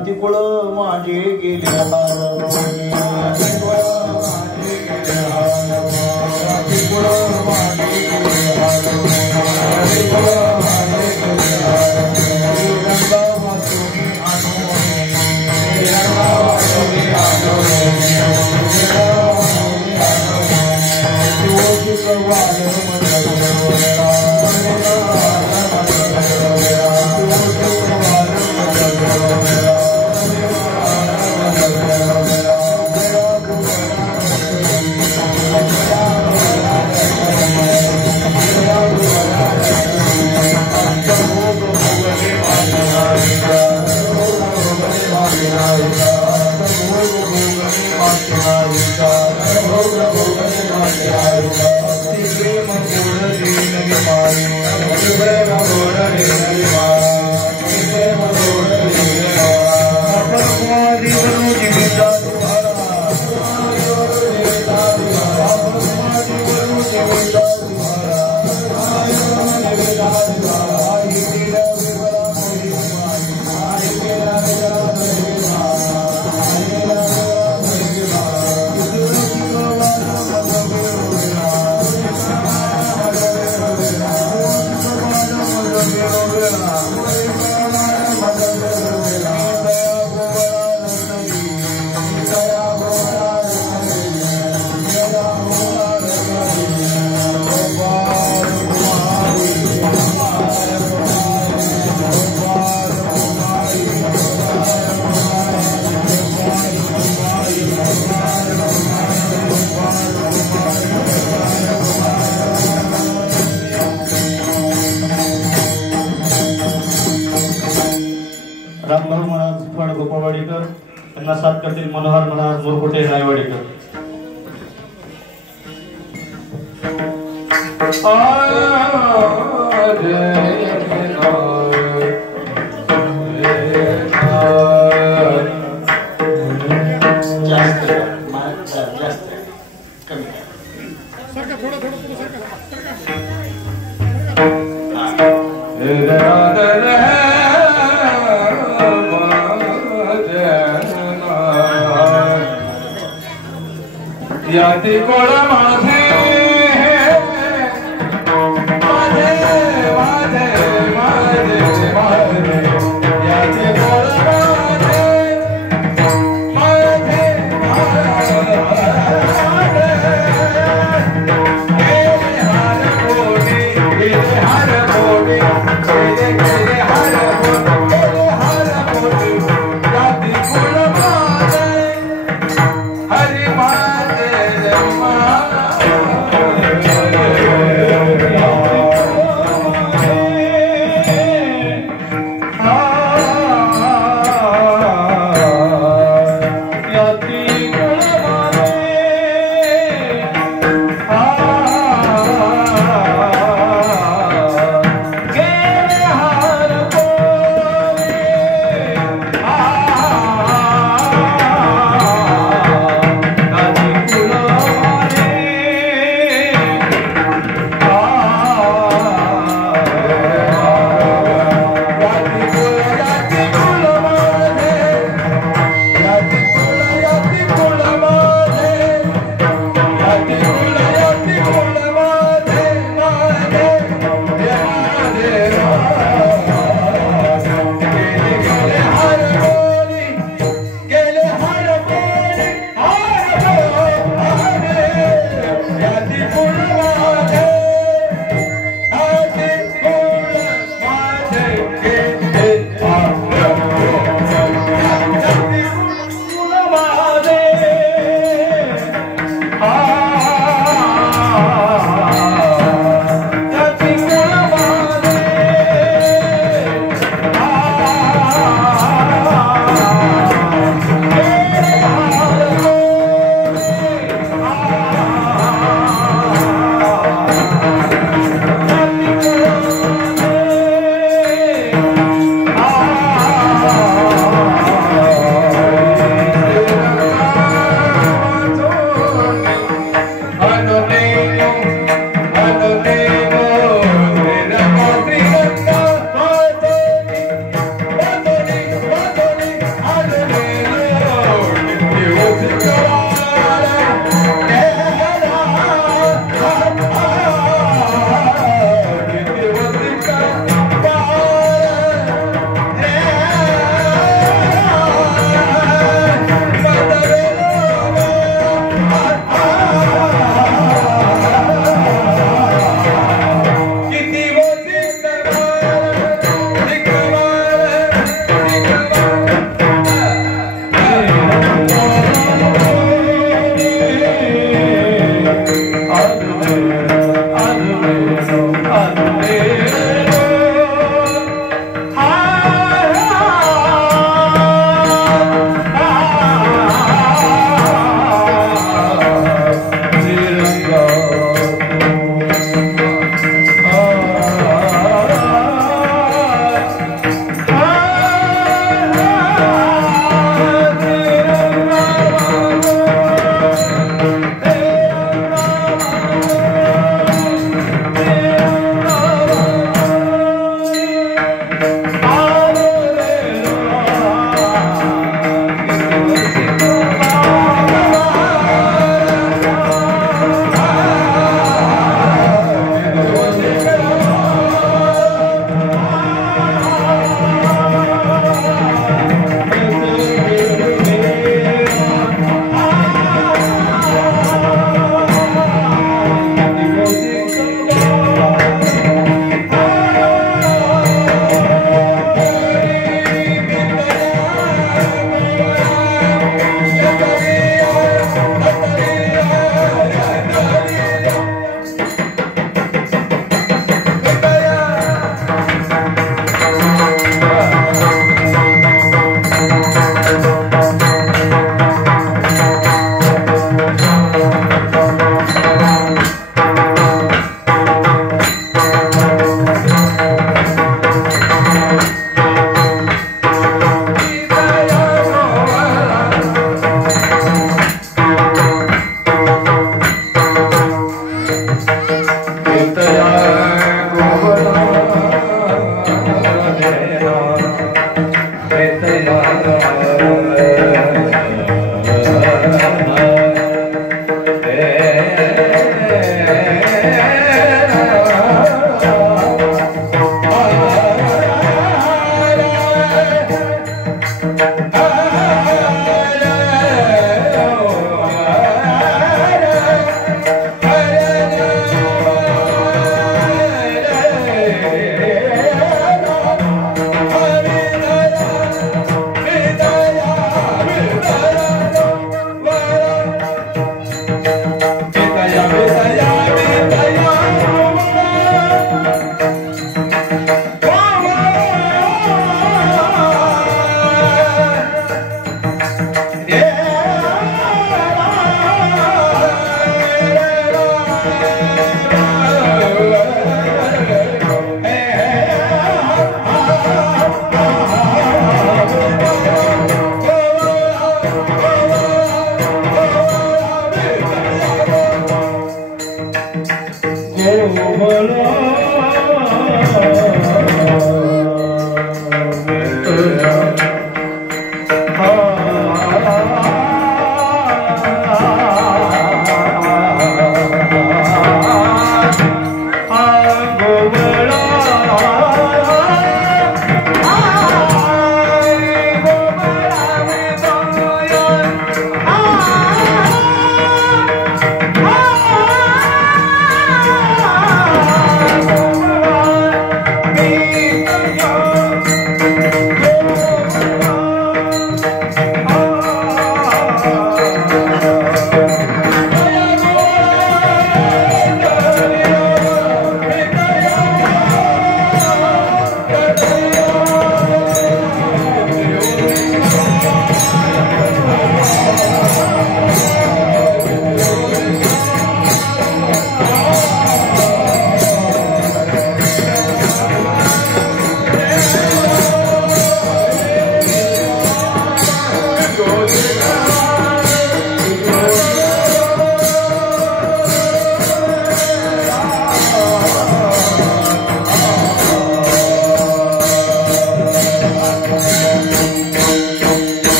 जाती कुळ माझे गेले हारवानी जाती कुळ माझे गेले हारवानी जाती कुळ माझे गेले हारवानी जाती कुळ माझे गेले हारवानी रंगा वाचोनी आणोनी रंगा वाचोनी आणोनी रंगा वाचोनी आणोनी जोशी कवाल रामभाऊ महाराज फड गोपावाडीकर त्यांना साथ करतील मनोहर महाराज मुरकुटे रायवाडीकर याती कोळ माझे माझे माझे माझे माझे याती कोळ माझे माझे हर कोडी हर कोडी हर कोडी याती कोळ माझे हरि माते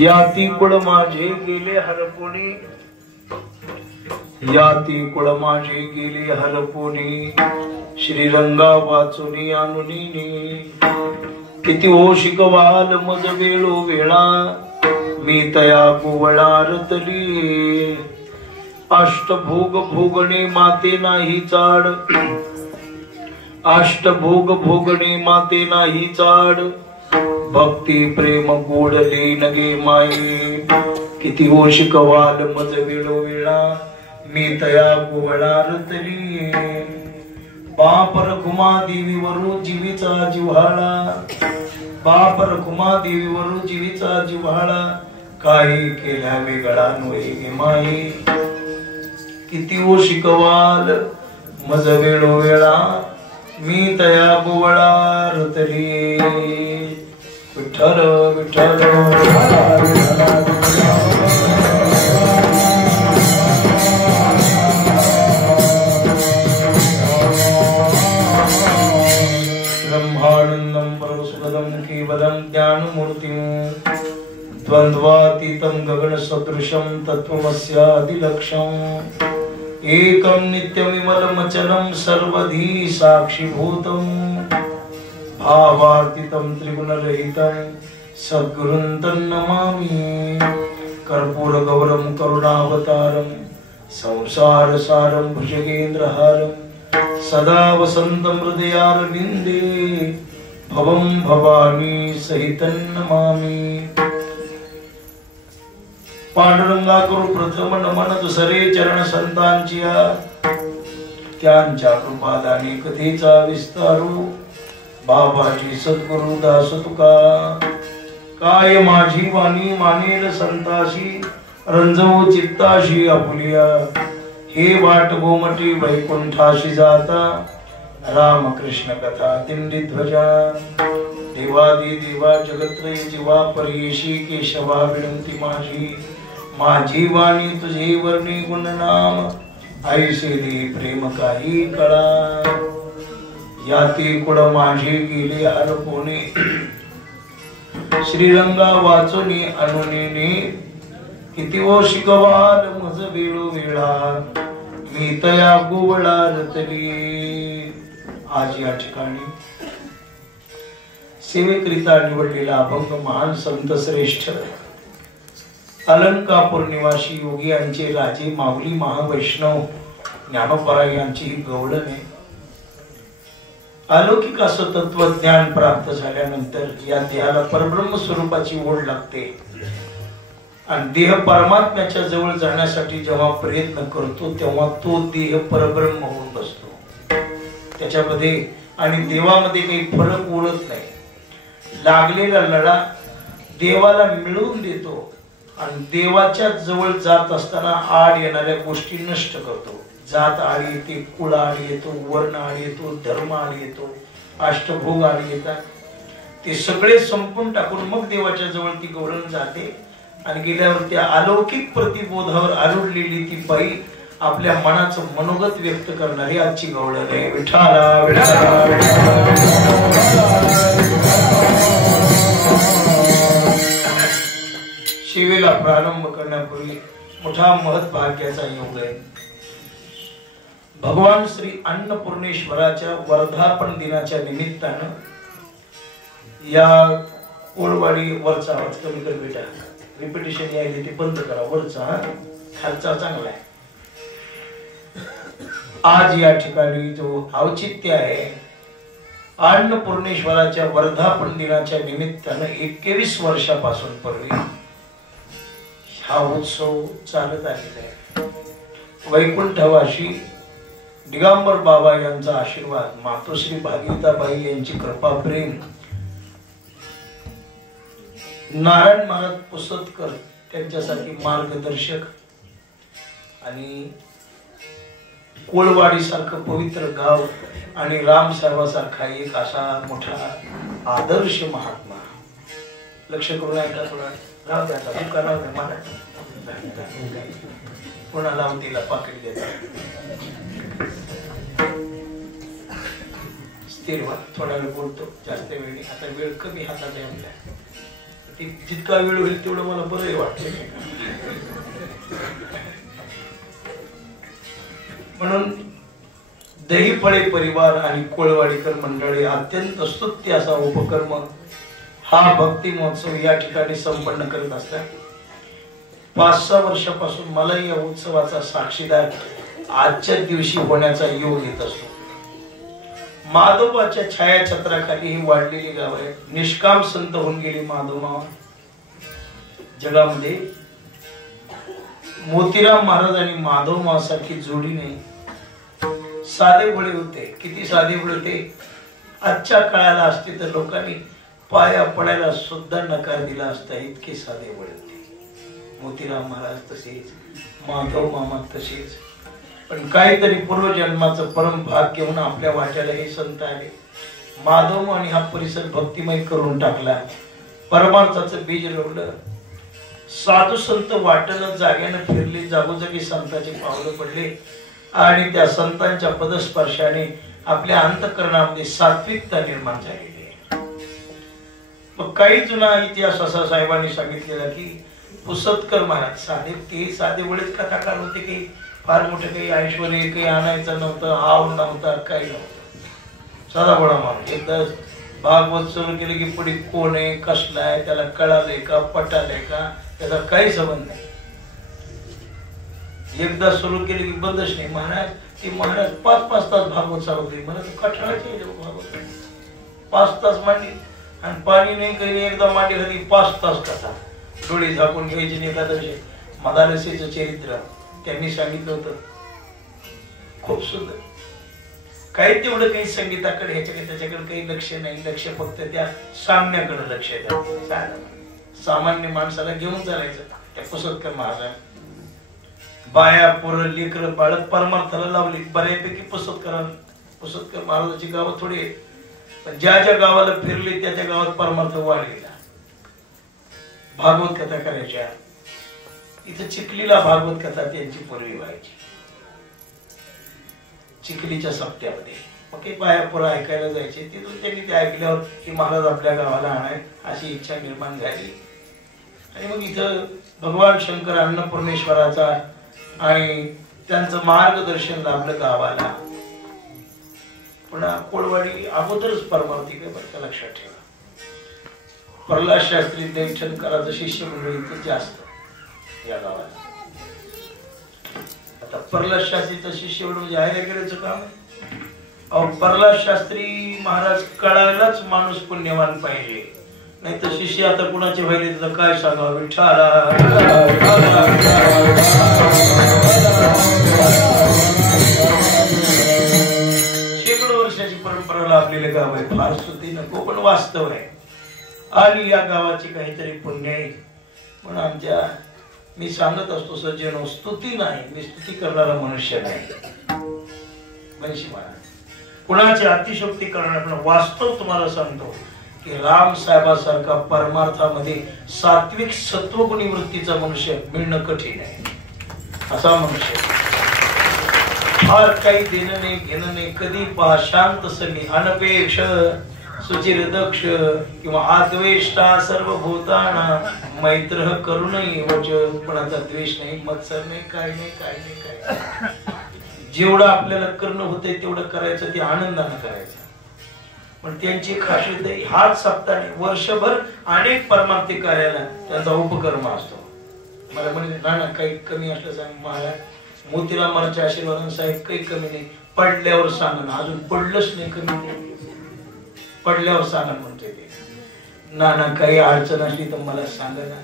याती कुळ माझे गेले हरपुणी, याती कुळ माझे गेले हरपुणी, श्रीरंगा वाचुनी आणुनी किती हो शिकवाल मज वेळो वेळा, मी तया कुवळा रतली, अष्टभोग भोगणे माते नाही चाड, अष्टभोग भोगणे माते नाही चाड, भक्ती प्रेम गोडले नगे माये, किती हो शिकवाल मज वेळो वेळा, मी तया कुवळा रतली, बाप रखुमा देवीवरू जीवीचा जिव्हाळा, बाप रखुमा देवीवरू जीवीचा जिव्हाळा, काही केल्या वेगळा नोई माये, किती ओ शिकवाल मज वेळो वेळा, मी तया बुवळा रतली, विठ्ठल विठ्ठल ब्रह्मानंदं परमसुखदं केवलं ज्ञानमूर्तिं द्वंद्वातीतं गगन सदृशं तत्त्वमस्यादिलक्ष्यम् एकं नित्यमिमलमचलं सर्वधी साक्षिभूतं भावार्थितं त्रिगुणरहितं सद्गुरुं तन्नमामि कर्पूरगौरं करुणावतारं संसारसारं भुजगेन्द्रहारं सदा वसन्तं हृदयारविन्दे भवं भवानी सहितं नमामि पांडुरंगा करू प्रथम नमन दुसरे चरण संतांचिया त्यांच्या कृपादानी कथेचा विस्तारू बाबाजी सद्गुरु दास तुका काय माझी वाणी मानेल संताशी रंजवू चित्ताशी आपुलिया हे वाट गोमटी वैकुंठाशी जाता रामकृष्ण कथा दिंडी ध्वजा देवादी देवा जगत्रय जीवा परेशी केशवा विनंती माझी वाणी तुझे वर्णी गुणनाम ऐसे दे प्रेम काही कळा याती कुड माझे गेले हरपोने श्रीरंगा वाचोनी अनुनेने किती ओ शिकवाल मज वेळो वेळा मी तया गोवळा रतली आज या ठिकाणी सेवेकरिता निवडलेला अभंग महान संत श्रेष्ठ अलंकापूर निवासी योगी यांचे राजे माऊली महावैष्णव ज्ञानोबा यांची गवळण आहे. अलौकिक असं तत्वज्ञान प्राप्त झाल्यानंतर या देहाला परब्रह्म स्वरूपाची ओढ लागते आणि देह परमात्म्याच्या जवळ जाण्यासाठी जेव्हा प्रयत्न करतो तेव्हा तो देह परब्रह्म होऊन बसतो. त्याच्यामध्ये आणि देवामध्ये काही फरक उरत नाही. लागलेला लढा देवाला मिळवून देतो आणि देवाच्या जवळ जात असताना आड येणाऱ्या गोष्टी नष्ट करतो. जात आड येते, कुळ आड येतो, वर्ण आड येतो, धर्म आड येतो, अष्टभोग आड येतात. ते सगळे संपून टाकून मग देवाच्या जवळ ती गवळण जाते आणि गेल्यावर त्या अलौकिक प्रतिबोधावर आरूढलेली ती बाई आपल्या मनाचं मनोगत व्यक्त करणारी आजची गवळण आहे. विठाला विठाला शिवेला प्रारंभ करण्यापूर्वी मोठा महत्भाग्याचा योग आहे. भगवान श्री अन्नपूर्णेश्वराच्या वर्धापन दिनाच्या निमित्तानं या कोळवाडी वरचा आवाज कमी कर बेटा, रिपिटेशन यायला ते बंद करा. वरचा खालचा चांगला आहे. आज या ठिकाणी जो औचित्य आहे अन्नपूर्णेश्वराच्या वर्धापन दिनाच्या निमित्तानं 21 वर्षापासून पूर्वी हा उत्सव चालत आलेला आहे. वैकुंठवासी दिगंबर बाबा यांचा आशीर्वाद, मातोश्री भागीरथीबाई यांची कृपा प्रेम, नारायण महाराज पुसतकर त्यांच्यासाठी मार्गदर्शक आणि कोळवाडी सारखं पवित्र गाव आणि रामसाहेबासारखा एक असा मोठा आदर्श महात्मा. लक्ष करून ऐका थोडा. राव द्या दुका राव द्या मला पुन्हा लावून तिला पाकिट द्यायचं. स्थिर व्हा. थोडा वेळ बोलतो, जास्त वेळ नाही. आता वेळ कमी हातात आहे आपल्या. जितका वेळ होईल तेवढं मला बरंही वाटतं. म्हणून दहीफळे परिवार आणि कोळवाडीकर मंडळी अत्यंत स्तुत्य असा उपक्रम हा भक्ती महोत्सव या ठिकाणी संपन्न करत असतात. 5-6 वर्षापासून मला या उत्सवाचा साक्षीदार आजच्या दिवशी होण्याचा योग येत असतो. माधोबाच्या छायाछत्राखाली ही वाढलेली गाव आहे. निष्काम संत होऊन गेले माधवमाव. जगामध्ये मोतीराम महाराज आणि माधवमाव सारखी जोडी नाही. साधे भोळे होते. किती साधे भोळे होते. आजच्या काळाला असते तर लोकांनी पाया पडायला सुद्धा नकार दिला असता. इतके साधे भोळे होते. मोतीराम महाराज तसेच, माधव मामा तसेच. पण काहीतरी पूर्वजन्माचं परम भाग्य म्हणून आपल्या वाट्याला हे संत आले. माधव आणि हा परिसर भक्तिमय करून टाकला. परमार्थाचं बीज रोवलं. साधू संत वाटेनं जाग्यानं फिरले. जागोजागी संतांचे पावलं पडले आणि त्या संतांच्या पदस्पर्शाने आपल्या अंतःकरणामध्ये सात्विकता निर्माण झालेली आहे. मग काही जुना इतिहास असा साहेबांनी सांगितलेला की पुसतकर महाराज साधे वेळेस कथाकार होते की फार मोठे काही ऐश्वर काही आणायचं नव्हतं, हाव नव्हता, काही नव्हतं, साधा बोळा माणूस. एकदा भागवत सुरू केले की पुढे कोण आहे, कसला आहे, त्याला कळालंय का, पटालंय का, त्याचा काही संबंध नाही. एकदा सुरू केले की बंदच नाही. महाराज ते महाराज 5-5 तास भागवत सांगते. मला तर कठाळाचे भागवत 5 तास मांडली आणि पाणी नाही काही नाही. एकदा मांडी घाली 5 तास कथा डोळे झाकून घ्यायची नाही. एखादं मदालसीचं चरित्र त्यांनी सांगितलं होतं, खूप सुंदर. काही तेवढं काही संगीताकडे ह्याच्याकडे त्याच्याकडे काही लक्ष नाही. लक्ष फक्त त्या सामन्याकडे लक्ष द्या. सामान्य माणसाला घेऊन चालायचं. त्या पुसतकर महाराज बाया पोरं लेकरं बाळक परमार्थाला लावली. बऱ्यापैकी पुसतकर महाराजाची गावं थोडी आहेत, पण ज्या ज्या गावाला फिरली त्या त्या गावात परमार्थ वाढलेला. भागवत कथा करायच्या. इथं चिखलीला भागवत कथा त्यांची पूर्वी व्हायची, चिखलीच्या सप्त्यामध्ये. मग काही बाया पोरं ऐकायला जायचे. तिथून त्यांनी ते ऐकल्यावर की महाराज आपल्या गावाला आणाय अशी इच्छा निर्माण झाली. आणि मग इथं भगवान शंकर अन्नपूर्णेश्वराचा आणि त्यांचं मार्गदर्शन लाभलं गावाला. पुन्हा कोळवाडी अगोदरच परमार्थिक आहे बरं का, लक्षात ठेवा. प्रल्हाद शास्त्री दैठणकराचं शिष्य मंडळी इथं जास्त या गावाला. आता प्रल्हाद शास्त्रीचं शिष्य म्हणजे आहेरेकरांचं काम आहे. अहो प्रल्हाद शास्त्री महाराज कळायलाच माणूस पुण्यवान पाहिजे, नाही तर शिष्य आता कुणाचे व्हायले तर काय सांगावं. शेकडो वर्षाची परंपरा लाभलेलं गाव आहे. फार स्तुती नको पण वास्तव आहे. आणि या गावाची काहीतरी पुण्य आहे. पण आमच्या मी सांगत असतो सज्जनो, स्तुती नाही, मी स्तुती करणारा मनुष्य नाही. मनीषी महाराज कुणाची अतिशोक्ती करणार, पण वास्तव तुम्हाला सांगतो की राम साहेबासारखा परमार्थामध्ये सात्विक सत्वगुणी वृत्तीचा मनुष्य मिळणं कठीण आहे. असा मनुष्य फार काही देणं नाही घेणं नाही. कधी पहा शांत समी अनपेक्ष सुचिर दक्ष किंवा अद्वेष्टा सर्वभूताना मैत्र करूनही वच. कोणाचा द्वेष नाही, मत्सर नाही, काय नाही, काय नाही, काय. जेवढं आपल्याला करणं होतंय तेवढं करायचं, ते आनंदानं करायचं. पण त्यांची खासियत आहे हाच सप्ताह वर्षभर अनेक परमार्थिक कार्याला त्यांचा उपक्रम असतो. मला म्हणजे ना काही कमी असलं सांग महाराज. मोतीराम महाराजच्या आशीर्वादानं साहेब काही कमी नाही. पडल्यावर सांगा, अजून पडलंच नाही, कमी नाही, पडल्यावर सांगा म्हणतोय ते. ना काही अडचण असली तर मला सांगा ना.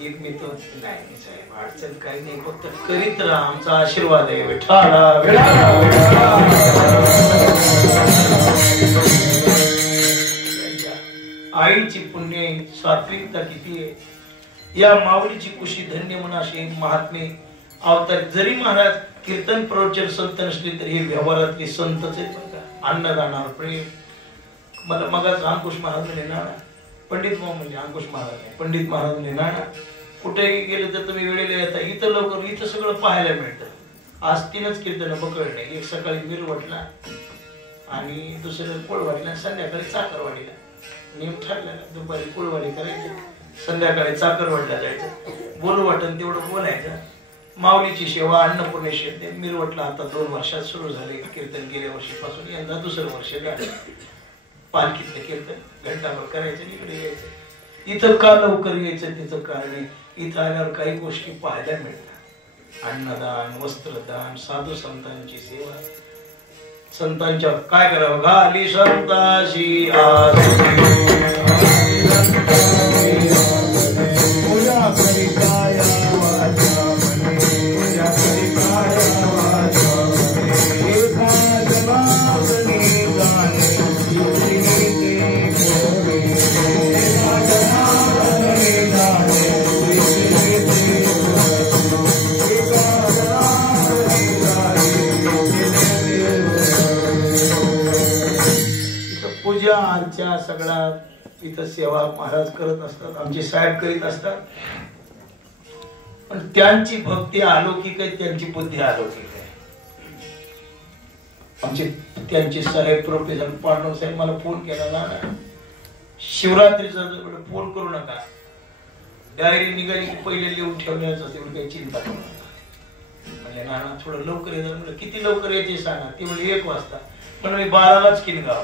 एक मी तो नाही साहेब अडचण काही नाही, फक्त करीत राहा, आमचा आशीर्वाद आहे. आईची पुण्य सात्विकता किती आहे. या माऊलीची कुशी धन्य म्हणा असे महात्मे अवतार. जरी महाराज कीर्तन प्रवचन संत नसले तरी हे व्यवहारातले संतच आहेत बघा. अन्नदानावर प्रेम. मला मगाच अंकुश महाराज म्हणजे नाना पंडित म्हणजे अंकुश महाराज आहे. पंडित महाराज म्हणजे नाना कुठेही गेले तर तुम्ही वेळेला येता. इथं लवकर इथं सगळं पाहायला मिळतं. आज 3च कीर्तन पकडले. एक सकाळी मिरवटला आणि दुसरं कोळवाडीला, संध्याकाळी चाकरवाडीला. नियम ठरला दुपारी कोळवाडी करायची, संध्याकाळी चाकरवाडीला जायचं. बोलू वाटण तेवढं बोलायचं. माऊलीची सेवा अन्नपूर्णेश्वर मिरवटला आता 2 वर्षात सुरू झाले कीर्तन. गेल्या वर्षीपासून यंदा 2रं वर्ष झालं. पालखीतलं कीर्तन घंटाभर करायचं, इकडे यायचं. इथं का लवकर यायचं त्याचं कारण आहे, इथं आल्यावर काही गोष्टी पाहायला मिळतात. अन्नदान, वस्त्रदान, साधू संतांची सेवा. संतांच्या काय करावं, घाली संताशी आमच्या सगळ्या इथं सेवा महाराज करत असतात, आमचे साहेब करीत असतात. पण त्यांची भक्ती अलौकिक आहे, त्यांची बुद्धी अलौकिक आहे. आमचे त्यांचे साहेब प्रोफेसर पांडव साहेब मला फोन केला ना, शिवरात्रीचा फोन करू नका, डायरी निघाली की पहिले लिहून ठेवण्याचं तेवढी काही चिंता करू नका. म्हणजे नाना थोडं लवकर येतं. म्हणलं किती लवकर येते सांगा. ती म्हणजे 1 वाजता. पण मी 12लाच किनगाव.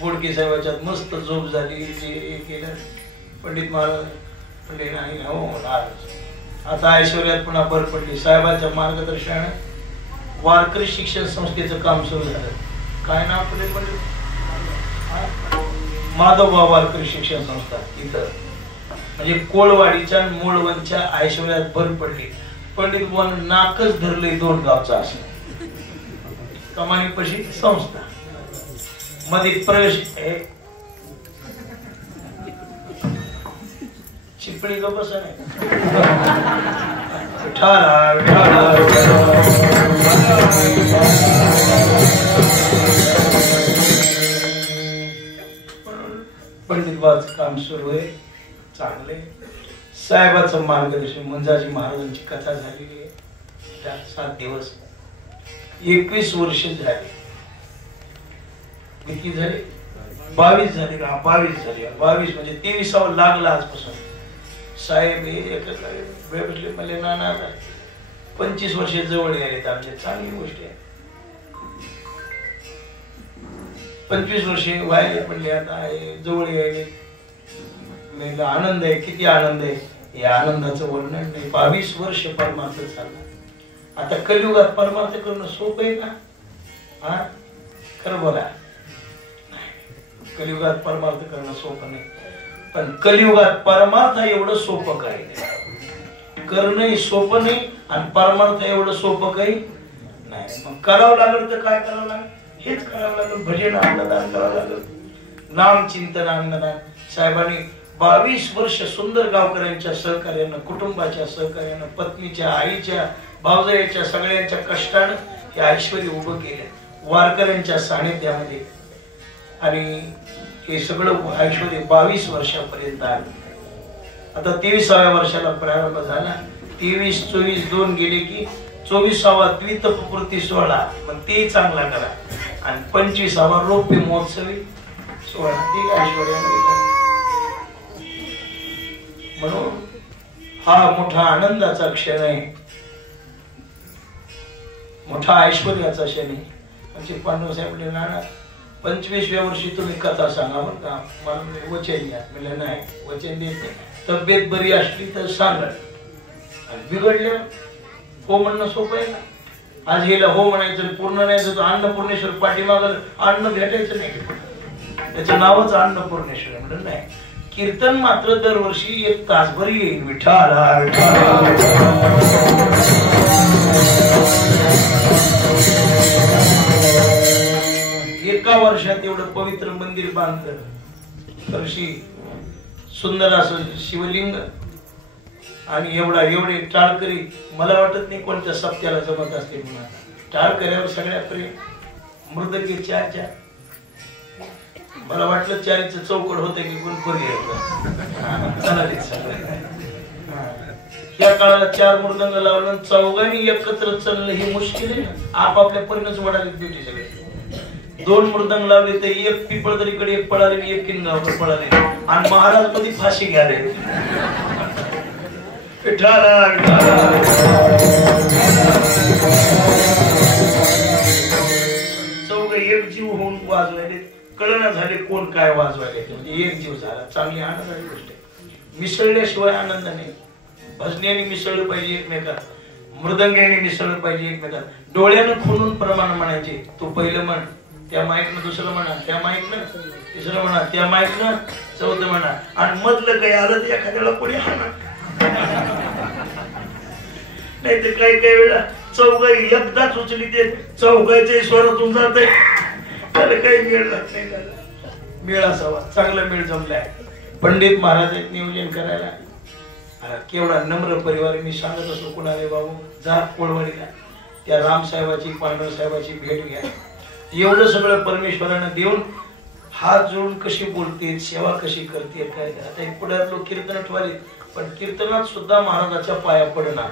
बोडके साहेबाच्यात मस्त झोप झाली. जे केलं पंडित महाराज म्हणजे नाही हो आता ऐश्वर्यात पुन्हा भर पडली. साहेबांच्या मार्गदर्शनाने वारकरी शिक्षण संस्थेचं काम सुरू झालं. काय नाव पुढे पडलं? माधवबा वारकरी शिक्षण संस्था. इथं म्हणजे कोळवाडीच्या मूळवंच्या ऐश्वर्यात भर पडली. पंडित बुवानं नाकच धरले 2 गावचा असं. कमानीपाशी संस्था मध्ये प्रवेश चिपळी ग बस नाही. पंडित बाबाचं काम सुरू आहे चांगले. साहेबाचं मार्गदर्शन मुंजाजी महाराजांची कथा झालेली आहे. त्या 7 दिवस 21 वर्ष झाली. किती झाले? 22 झाले का? 22 झाले. 22 म्हणजे 23वां लागला आजपासून. साहेब हे भेटले मला नाना 25 वर्ष जवळ यायलेत आमच्या. चांगली गोष्ट आहे. 25 वर्ष व्हायला पडले आता जवळ यायले. मला आनंद आहे. किती आनंद आहे. या आनंदाचं वर्णन नाही. 22 वर्ष परमार्थ चालला. आता कलियुगात परमार्थ करणं सोपं आहे का? हा खरं बोला. कलियुगात परमार्थ करणं सोपं नाही. पण कलियुगात परमार्थ एवढं सोपं काही नाही. करणंही सोपं नाही आणि परमार्थ एवढं सोपं काही नाही. मग करावं लागलं तर काय करावं लागेल? हेच करावं लागेल. भजन अन्नदान करावं लागेल. नाम चिंतन अन्नदान. साहेबांनी 22 वर्ष सुंदर गावकऱ्यांच्या सहकार्यानं, कुटुंबाच्या सहकार्यानं, पत्नीच्या, आईच्या, भावजाईच्या सगळ्यांच्या कष्टानं हे ऐश्वर्य उभं केलं वारकऱ्यांच्या सानिध्यामध्ये. आणि हे सगळं ऐश्वर्य 22 वर्षापर्यंत आलं. आता 23व्या वर्षाला प्रारंभ झाला. 23, 24, 2 गेले की 24वा द्वितपूर्ती सोहळा. मग ते चांगला करा. आणि 25वा रौप्य महोत्सवी सोहळा ते ऐश्वर्यामध्ये. म्हणून हा मोठा आनंदाचा क्षण आहे. मोठा ऐश्वर्याचा क्षण आहे. म्हणजे पांडव साहेब म्हणले नाना 25व्या वर्षी तुम्ही कथा सांगा बरं का. मला वचन द्या. म्हणजे नाही वचन देत नाही. तब्येत बरी असली तर सांगा. बिघडल्या हो म्हणणं सोपं आहे ना. आज हिला हो म्हणायचं पूर्ण नाही तर अन्नपूर्णेश्वर पाठीमागं अन्न भेटायचं नाही. त्याचं नावच अन्नपूर्णेश्वर. म्हणलं नाही. कीर्तन मात्र दरवर्षी 1 तासभर येईल. विठाला एका वर्षात एवढं पवित्र मंदिर बांधलं. वर्षी सुंदर असं शिवलिंग आणि एवढे टाळकरी. मला वाटत नाही कोणत्या सप्त्याला जमत असते म्हणून. टाळकऱ्यावर सगळ्या प्रेम. मृदंगी 4. मला वाटलं 4चं चौकड होते की कोण परी या काळाला 4 मृदंग लावलं. चौघांनी एकत्र चाललं हे मुश्किल आहे ना. आपापल्या परीनच वडाले भेटी सगळे. 2 मृदंग लावले तर 1 पिपळदरीकडे 1 पळाले, 1 किनगावकडे पळाले. आणि महाराज मध्ये फाशी घ्याले. चौघ एक जीव होऊन वाजवायले. कळना झाले कोण काय वाजवायले. म्हणजे एक जीव झाला. चांगली आनंदाची गोष्ट आहे. मिसळल्याशिवाय आनंद नाही. भजन्याने मिसळलं पाहिजे एकमेकात. मृदंगाने मिसळलं पाहिजे एकमेकात. डोळ्यानं खुलून प्रमाण म्हणायचे. तू पहिलं म्हण, त्या माईकनं दुसरं म्हणा, त्या माईकनं तिसरं म्हणा, त्या माईकनं चौथं म्हणा. आणि मधलं काही आलं तर एखाद्याला पुढे हाणा. नाही तर काही वेळा चौघाई एकदाच उचली ते चौघाईच्या स्वरातून जाते. त्याला काही मेळ जात नाही. मेळ असावा. चांगला मेळ जमलाय. पंडित महाराज नियोजन करायला. केवढा नम्र परिवार. मी सांगत असतो कुणाला बाबू जा कोळवाडीला त्या रामसाहेबाची पांडव साहेबाची भेट घ्या. एवढं सगळं परमेश्वरानं देऊन हात जोडून कशी बोलते, सेवा कशी करते. काय आता पुढे लोक कीर्तन ठेवले पण कीर्तनात सुद्धा महाराजाच्या पाया पडणार.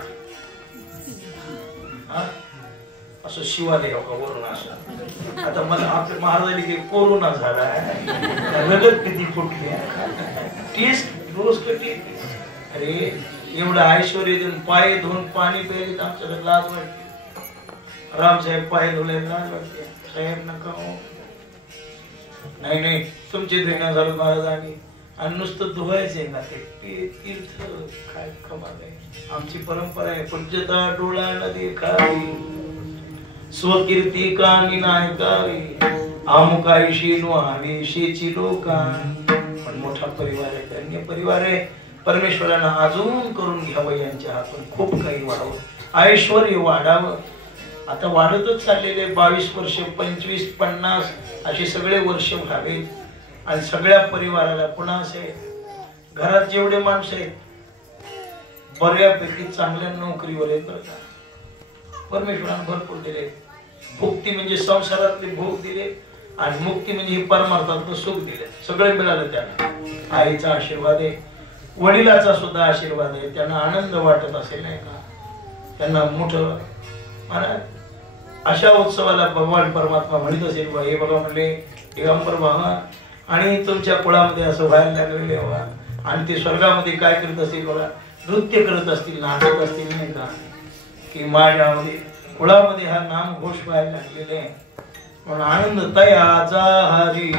असं शिवाले हो का वरून असं. आता मला आपल्या महाराजांनी काही कोरोना झाला रगत किती फुटली टेस्ट रोज कधी. अरे एवढं ऐश्वर्य देऊन पाय धुवून पाणी प्यायले तर आमच्याकडे लाज वाटते. रामसाहेब पाय धुले लाज वाटते. साहेब नका हो. नाही नाही तुमचे धुणं झालं महाराजांनी आणि नुसतं धुवायचंय ना ते तीर्थ काय कमाल आहे. आमची परंपरा आहे. पंचता डोळा नदी खावी स्वकीर्ती कानी नायकावी आमुकाईशी नुहावी शेची लोका. पण मोठा परिवार आहे धन्य परिवार आहे. परमेश्वरानं अजून करून घ्यावं यांच्या हातून खूप काही वाढावं ऐश्वर्य वाढावं. आता वाढतच चाललेले 22 वर्ष 25 50 असे सगळे वर्ष व्हावेत आणि सगळ्या परिवाराला पुन्हा असे घरात जेवढे माणसं आहेत बऱ्यापैकी चांगल्या नोकरीवर आहेत बरं का. परमेश्वरानं भरपूर दिले. भुक्ती म्हणजे संसारातले भोग दिले आणि मुक्ती म्हणजे हे परमार्थातलं सुख दिले. सगळे मिळालं त्यांना. आईचा आशीर्वाद आहे वडिलाचा सुद्धा आशीर्वाद आहे. त्यांना आनंद वाटत असेल नाही का. त्यांना मोठं म्हणा अशा उत्सवाला भगवान परमात्मा म्हणत असेल हे बघा म्हणले दिगंबर बाबा आणि तुमच्या कुळामध्ये असं व्हायला लागलेले हवा. आणि ते स्वर्गामध्ये काय करत असतील बघा नृत्य करत असतील नाचत असतील नाही का की माझ्यामध्ये कुळामध्ये हा नाम घोष व्हायला लागलेले आहे. म्हणून आनंद तयाचा हरी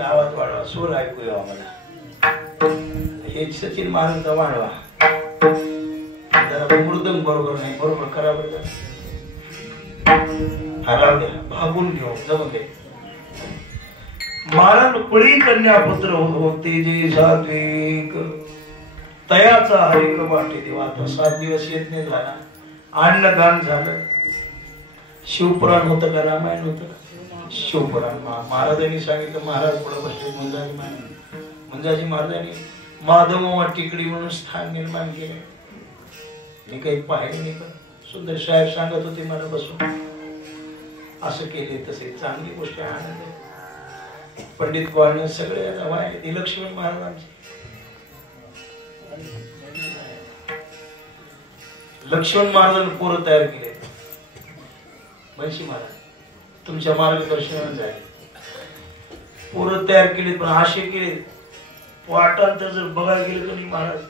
आवाज वाढवा सूर ऐकू यावा मला. हे सचिन महाराजांचा वाढवा जरा मृदंग बरोबर नाही बरोबर करा बरं. हराव द्या भागून घेऊ जमू दे. महाराज कुळी कन्या पुत्र होते जे सात्विक तयाचा हरिक वाटे देवा. आता 7 दिवस यज्ञ झाला अन्नदान झालं. शिवपुराण होतं का रामायण होतं का. शिवपुराण महाराजांनी सांगितलं. महाराज पुढे बसले मंजाजी महाराजांनी माधव टिकडी म्हणून स्थान निर्माण केले. मी काही पाहिलं नाही पण सुंदर साहेब सांगत होते मला बसून असं केले तसे चांगली गोष्ट आहे. आनंद आहे. पंडित गोवाळने सगळे व्हायले लक्ष्मण महाराजांचे लक्ष्मण महाराजांनी पोरं तयार केले. बंशी महाराज तुमच्या मार्गदर्शनाने झाले. पोरं तयार केले पण असे केले वाटांतर जर बघायला गेलं तर महाराज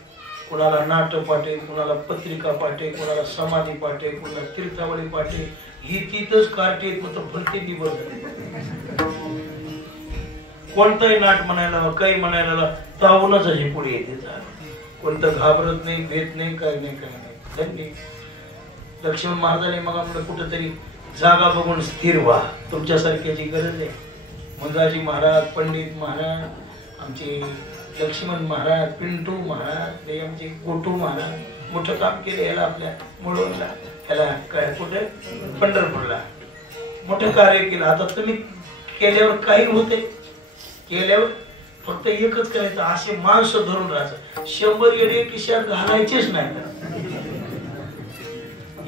कुणाला नाटक पाठे कुणाला पत्रिका पाठे कुणाला समाधी पाठे कुणाला तीर्थावळी पाठे ही तिथंच कार्टे मग भरते दिवस कोणतंही नाट म्हणायला काही म्हणायला तावूनच असे पुढे येते. कोणतं घाबरत नाही भेट नाही काही नाही काही नाही. धन्य लक्ष्मण महाराजांनी मग आपलं कुठंतरी जागा बघून स्थिर व्हा. तुमच्यासारख्याची गरज आहे. मंगाजी महाराज पंडित महाराज आमचे लक्ष्मण महाराज पिंटू महाराज ते आमचे गोटू महाराज मोठं काम केलं. याला आपल्या मुळवणला याला काय कुठे पंढरपूरला मोठं कार्य केलं. आता तुम्ही केल्यावर काही होते केल्यावर फक्त एकच करायचं असे माणसं धरून राहायचं. 100 येडे खिशात घालायचेच नाही.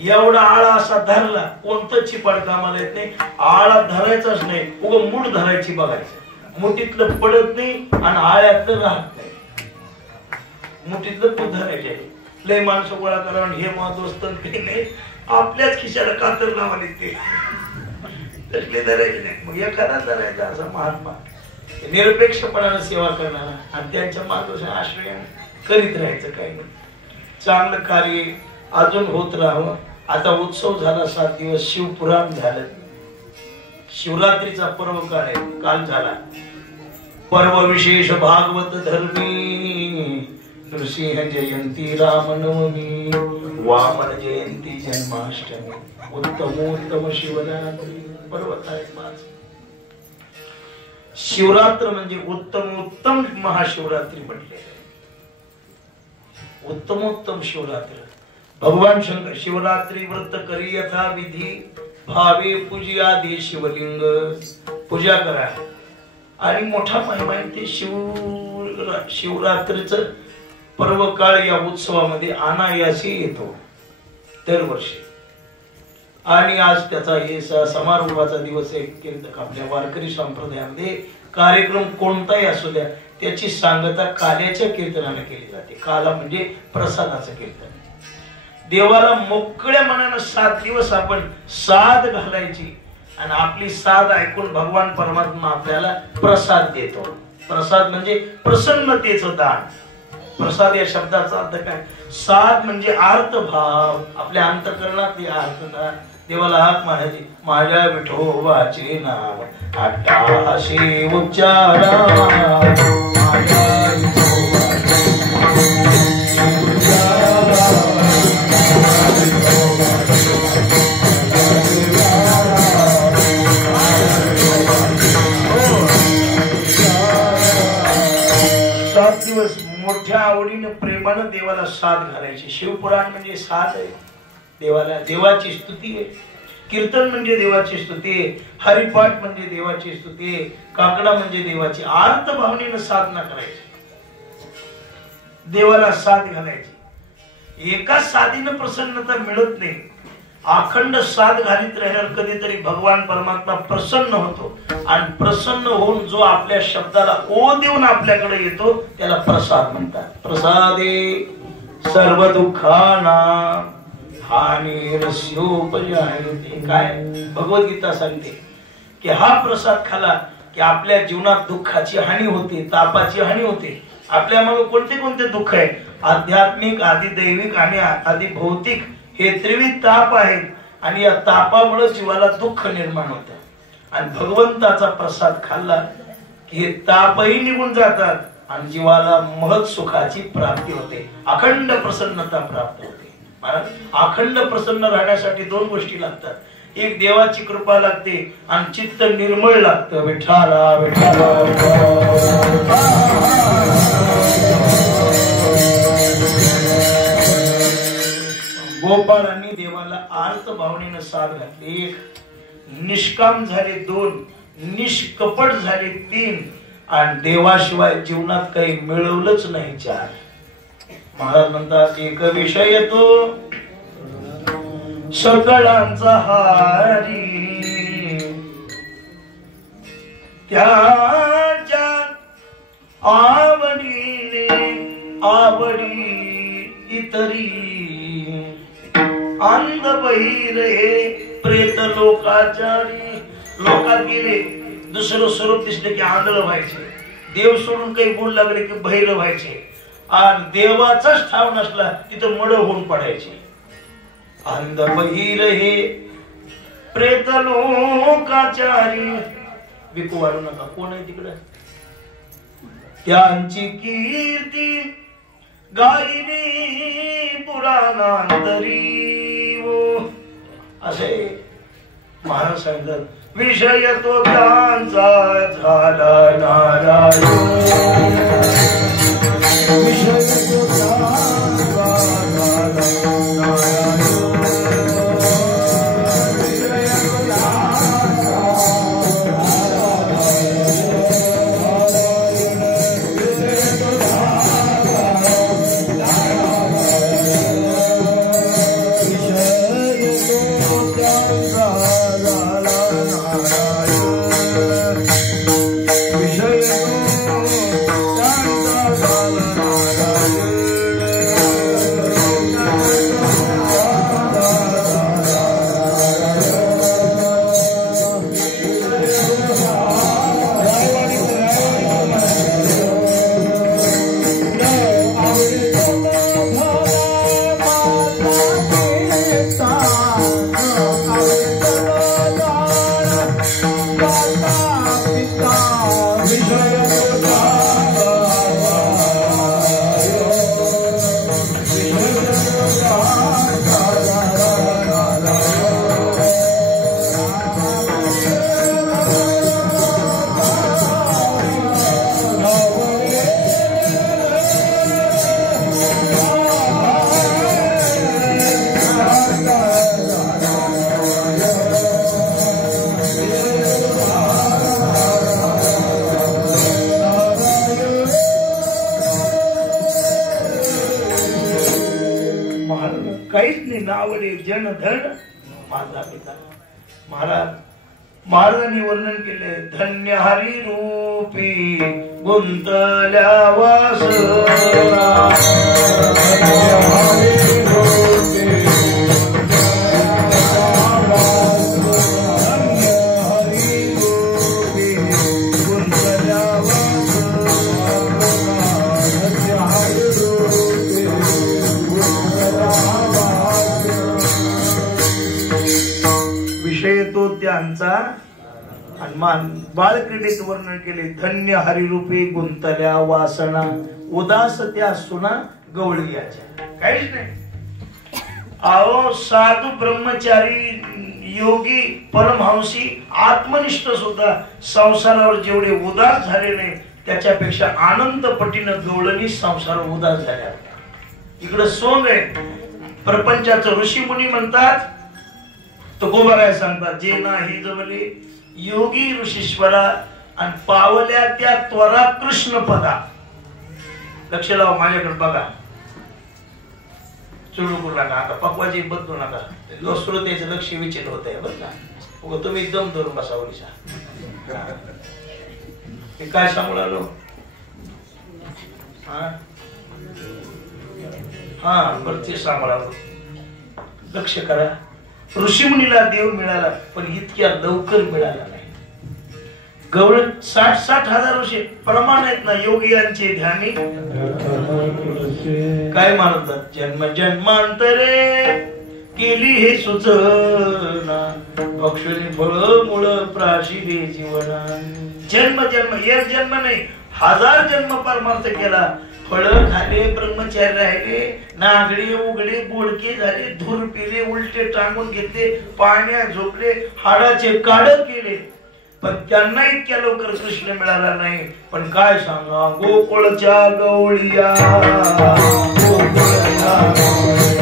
एवढा आळा असा धरला कोणतं चिपाड कामाला येत नाही. आळा धरायचाच नाही उग मूठ धरायची बघायचं. मुठीतलं पडत नाही आणि आळ्यातलं राहत नाही. मुठीतलं तू धरायचे. लय माणसं गोळा करा हे महत्वस्त नाही आपल्याच खिशाला कातर लावायला ते तसले धरायचे नाही. मग एखादा धरायचा असा महात्मा निरपेक्षपणाने सेवा करणारा आणि त्यांच्या मार्गदर्शन आश्रय करीत राहायचं काही नाही. चांगलं कार्य अजून होत राहावं. आता उत्सव झाला 7 दिवस, शिवपुराण झालं, शिवरात्रीचा पर्व काळ आहे, काल झाला. पर्व विशेष भागवत धर्मी, नृसिंह जयंती रामनवमी, वामन जयंती जन्माष्टमी, उत्तमोत्तम शिवरात्री पर्व आहे 5. शिवरात्र म्हणजे उत्तमोत्तम महाशिवरात्री म्हटले, उत्तमोत्तम शिवरात्र. भगवान शंकर शिवरात्री व्रत करी यथा विधी, भावे पूजियादी शिवलिंग. पूजा करा आणि मोठा महिमा आहे ते शिवरात्रीचं पर्व काळ या उत्सवामध्ये अनायासी येतो दरवर्षी. आणि आज त्याचा हे समारोहाचा दिवस आहे. आपल्या वारकरी संप्रदायामध्ये कार्यक्रम कोणताही असू द्या त्याची सांगता काल्याच्या कीर्तनाने केली जाते. काला म्हणजे प्रसादाचं कीर्तन. देवाला मोकळ्या मनानं 7 दिवस आपण साध घालायची आणि आपली साध ऐकून भगवान परमात्मा आपल्याला प्रसाद देतो. प्रसाद म्हणजे प्रसन्नतेचं दान. प्रसाद या शब्दाचा अर्थ काय? साध म्हणजे आर्तभाव, आपल्या अंतःकरणातली आर्तता. देवाला हाक मारायची, माझ्या विठोबाचे नाव अट्टाशी उच्चारा, मोठ्या आवडीनं प्रेमानं देवाला साथ घालायची. शिवपुराण म्हणजे साथ आहे. देवाला देवाची स्तुती आहे. कीर्तन म्हणजे देवाची स्तुती आहे. हरिपाठ म्हणजे देवाची स्तुती आहे. काकडा म्हणजे देवाची. आर्त भावनेनं साधना करायची, देवाला साथ घालायची. एका साधीनं प्रसन्नता मिळत नाही. अखंड साथ घालीत राहिल्यावर कधीतरी भगवान परमात्मा प्रसन्न होतो आणि प्रसन्न होऊन जो आपल्या शब्दाला ओ देऊन आपल्याकडे येतो त्याला प्रसाद म्हणतात. प्रसादे सर्व दुःखाना हानिरस्योपजायते. काय भगवद्गीता सांगते की हा प्रसाद खाला की आपल्या जीवनात दुःखाची हानी होते, तापाची हानी होते. आपल्या मग कोणते कोणते दुःख आहे? आध्यात्मिक, आदि दैविक आणि आदि भौतिक हे त्रिविध ताप आहेत आणि या तापामुळे जीवाला दुःख निर्माण होतं. आणि भगवंताचा प्रसाद खाल्ला की हे तापही निघून जातात आणि जीवाला महत् सुखाची प्राप्ती होते, अखंड प्रसन्नता प्राप्त होते. महाराज, अखंड प्रसन्न राहण्यासाठी 2 गोष्टी लागतात. एक देवाची कृपा लागते आणि चित्त निर्मळ लागतं. विठ्ठला विठ्ठला गोपाळांनी देवाला आर्त भावनेनं साथ घातली. 1 निष्काम झाले, 2 निष्कपट झाले, 3 आणि देवाशिवाय जीवनात काही मिळवलंच नाही, 4. महाराज म्हणतात एक विषय तो सकळांचा हारी, त्याच्या आवडीने आवडी इतरी, अंध बहिर हे प्रेत लोकाचारी. लोकात गेले, दुसरं स्वरूप दिसले की आंधळ व्हायचे. देव सोडून काही बोल लागले की बहिर व्हायचे. आणि देवाचाच ठाव नसला तिथं मड होऊन पडायचे. अंध बहिर हे प्रेत लोकाचारी. विकू वाढू नका. कोण आहे तिकडे? त्यांची कीर्ती गायली पुराणांतरी. असे महाराज सांगतात. विषय तो त्यांचा झाला नारायण, विषय तो त्यांचा झाला नारायण. नावडे जनधन माझा पिता. महाराजांनी वर्णन केले, धन्य हरी रूपी गुंतल्या वासना. त्यांचा हनुमान बाळक्रीडेत वर्णन केले, धन्य हरिरूपे गुंतल्या वासना, उदास त्या सुना गवळीयाच्या. काहीच नाही. अहो साधू ब्रह्मचारी योगी परमहंसी आत्मनिष्ठ सुद्धा संसारावर जेवढे उदास झाले नाही त्याच्यापेक्षा आनंद पटीनं गवळणी संसारावर उदास झाल्या. इकडं सोंग आहे. प्रपंचाचं ऋषी मुनी म्हणतात तुकोबाराय सांगतात, जे नाही जमले योगी ऋषीश्वरा आणि पावल्या त्या त्वरा कृष्ण पदा. लक्ष लावा, माझ्याकडे बघा, चुळू करू नका, आता पक्वाची बदलू नका. श्रोत्याचं लक्ष विचित होत आहे बरं का. तुम्ही दम धरून बसा ओळीचा. हे काय सांगू लागलो? हा बरं ते सांगू लागलो. लक्ष करा. ऋषीमुनीला देव मिळाला पण इतक्या लवकर मिळाला नाही. गवळ 60-60 हजार वर्ष प्रमाण आहेत ना योगियांचे ध्यानी. काय म्हणतात, जन्म जन्मांतरे केली हे सूचना, अक्षरी फळ मूळ प्राशिदे जीवना. जन्म जन्म, एक जन्म नाही, 1000 जन्म परमार्थ केला. फळ खाले, ब्रह्मचारी राहिले, नागडे उघडे बोडके झाले, धूर पिले, उलटे टांगून घेतले, पाण्यात झोपले, हाडाचे काढ केले, पण त्यांना इतक्या लवकर कृष्ण मिळाला नाही. पण काय सांगा, गोकुळच्या गवळीया, गोकुळच्या गवळीया,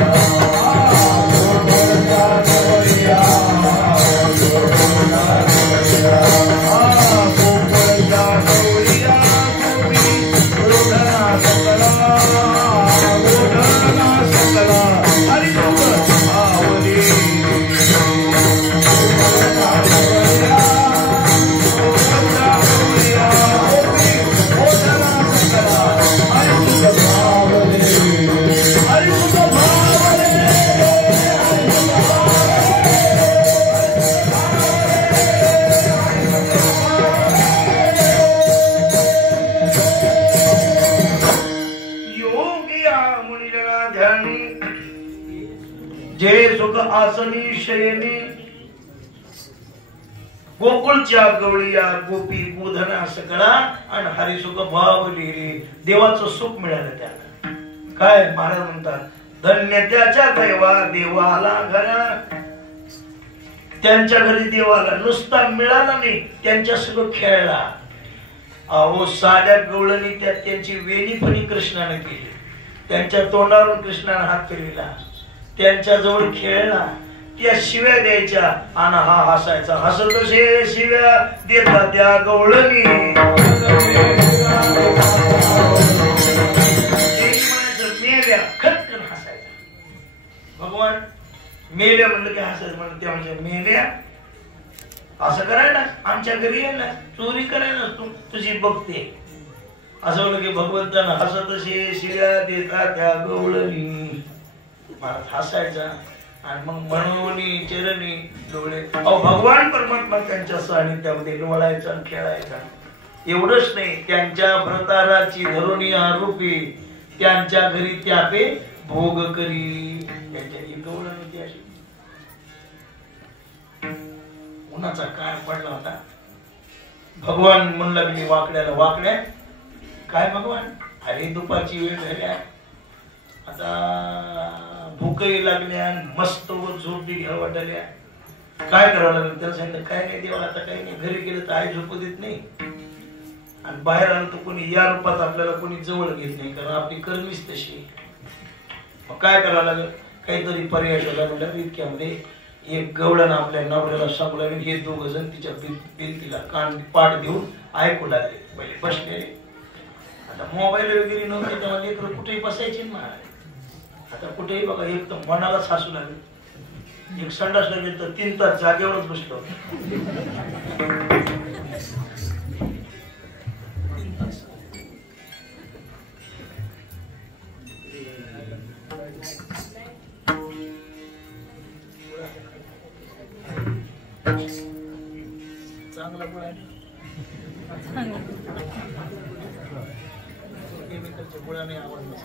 गोकुळच्या गवळीया, आसनी शयनी, गोकुळच्या गवळीया, गोपी गोधना सकळा आणि हरिसुख भावली रे. देवाचं सुख मिळालं त्याला. काय महाराज म्हणतात, धन्य त्याच्या दैवा देवाला घरा. त्यांच्या घरी देवाला नुसता मिळाला नाही, त्यांच्या सगळं खेळला. अहो साध्या गवळणी त्यात त्यांची वेणीपणी कृष्णाने केली, त्यांच्या तोंडावरून कृष्णाने हात फिरविला, त्यांच्या जवळ खेळला, त्या शिव्या द्यायच्या आणि हा हसायचा. हसत असे शिव्या देता त्या गवळणी. मेल्या खटकन हसायचा. भगवान मेल्या म्हणलं की हसायचं. म्हणलं त्या म्हणजे मेल्या असं करायला, आमच्या घरी ये ना, चोरी करायला तुझी बघते. असं म्हणलं की भगवंतानं हसत असे शिव्या देता त्या गवळणी. हसायचा आणि मग मनोनी चरणी डोळे. भगवान परमात्मा त्यांच्या सानिध्यामध्ये लोळायचा आणि खेळायचा. एवढंच नाही, त्यांच्या भ्रताराची धरुणी आरोपी त्यांच्या घरी त्यापे भोग करी. त्यांच्या गवळणी अशी. उन्हाचा काळ पडला होता. भगवान म्हणलं मी वाकड्याला, वाकड्या काय भगवान, अरे दुपारची वेळ झाल्या, आता भूकही लागल्या, मस्त व झोप बी घ्या वाटल्या, काय करावं लागेल. त्याला सांगितलं काय नाही देवा, आता काही नाही. घरी गेलं तर आई झोपू देत नाही आणि बाहेर आलं तर कोणी या रूपात आपल्याला कोणी जवळ घेत नाही, कारण आपली कर्मीच तशी. मग काय करावं लागेल, काहीतरी पर्याय शोधा. म्हणलं इतक्यामध्ये एक गवळण आपल्या नवऱ्याला सांगू लागेल. हे 2 जण तिच्या भिंतीला कान पाठ देऊन ऐकू लागले. पहिले बसले, आता मोबाईल वगैरे नव्हते तेव्हा लेकरं कुठेही बसायचे ना. आता कुठेही बघा एक तर मनाला सासू लागेल, एक संडास लागेल तर 3 तास जागेवरच बसलो. चांगला गुळ आहे केमिकलच्या गुळाने आवडलं.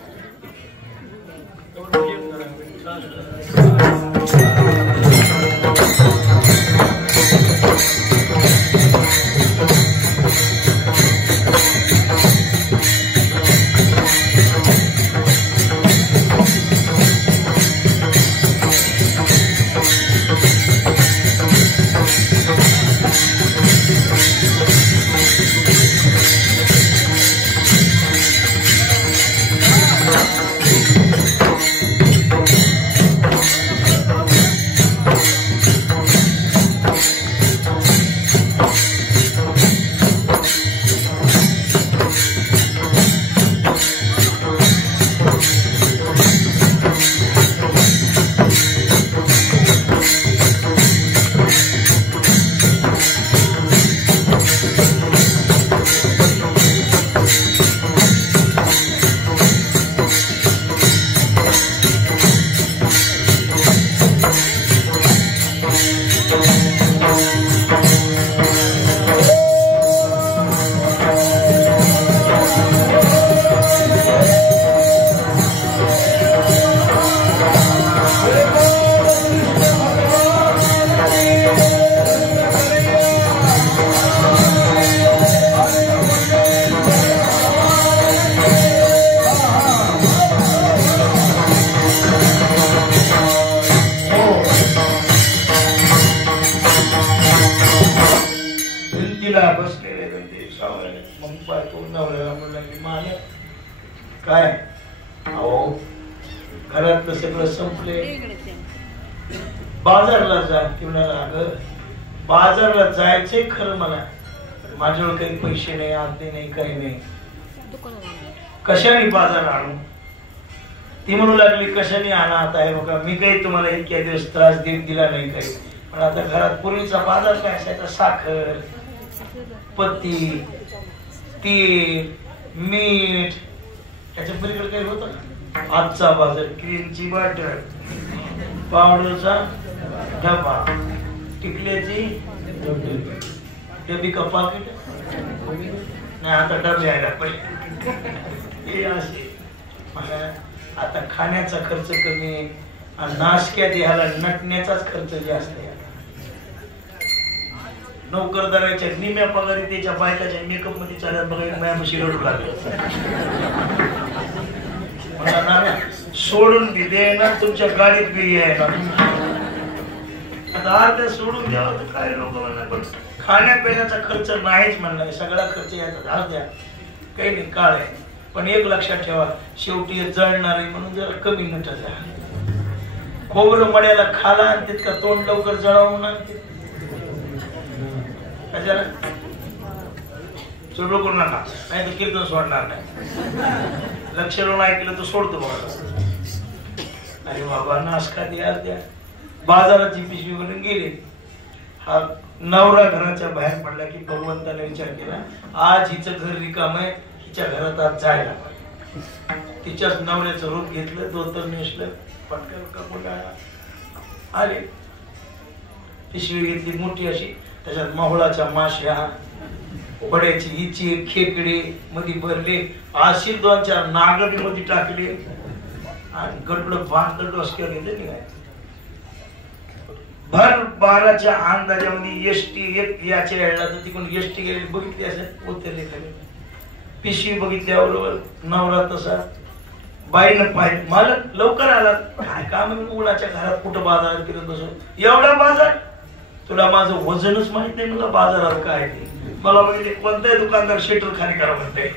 काय अहो घरातलं सगळं संपले, बाजारला जा. ती म्हणाला अगं बाजारला जायचंय खरं मला, माझ्यावर काही पैसे नाही, आते नाही, काही नाही, कशाने बाजार आणू. ती म्हणू लागली कशाने आणा. आता आहे बघा मी काही तुम्हाला इतक्या दिवस त्रास दिला नाही काही, पण आता घरात पूर्वीचा बाजार काय असायचा, साखर, पत्ती, तेल, मीठ, त्याच्या पलीकडे काही होतं ना. आजचा बाजार क्रीमची बॉटल, पावडरचा डबा, टिकल्याची डबी का पाकिट नाही, आता डबे यायला पाहिजे हे असे. आता खाण्याचा खर्च कमी आणि नाशक्यात ह्याला नटण्याचाच खर्च जास्त आहे. नोकरदाराच्या निम्या पगारी त्याच्या बायकाच्या मेकअप मध्ये चालत बघा माझ्यापाशी रडू लागले. सोडून बी ना तुमच्या गाडीत बी यायला आता अर्ध्या सोडून द्यावं तर काय लोक म्हणणार, पण खाण्यापिण्याचा खर्च नाहीच म्हणणार, सगळा खर्च याचा अर्ध्या काही नाही काळ आहे. पण एक लक्षात ठेवा, शेवटी जळणार आहे म्हणून जरा कमी नट जा. खोबरं मड्याला खाला आणि तितका तोंड लवकर जळावून आणते कशाला चुडू करू नका, नाही तर कीर्तन सोडणार नाही. लक्ष लावून ऐकलं तर सोडतो बघा. अरे बाबा नाशका द्या द्या, बाजाराची पिशवी भरून गेले. हा नवरा घराच्या बाहेर पडला की भगवंताने विचार केला आज हिचं घर रिकाम आहे, हिच्या घरात आज जायला पाहिजे. तिच्याच नवऱ्याचं रूप घेतलं, धोतर नेसलं, पटकन कापून आले. पिशवी घेतली मोठी अशी, त्याच्यात माहुळाच्या माश्या, वड्याची हिची खेकडे मध्ये भरले, अशी 2-4 नागरी मध्ये टाकले आणि गडबड बांधलं डोसक्या घेतले निघाय. भर 12च्या अंदाजामध्ये एसटी एक याच्या वेळेला तर तिकडून एसटी गेली बघितली असं उतरले खाली. पिशवी बघितल्याबरोबर नवरा तसा बाईनं पाहिजे मला लवकर आला काय काम उन्हाच्या घरात कुठं बाजारात फिरत बसो, एवढा बाजार तुला माझं वजनच माहित नाही, मला बाजारात काय ते मला म्हणजे कोणताही दुकानदार शेटर खाली करा म्हणते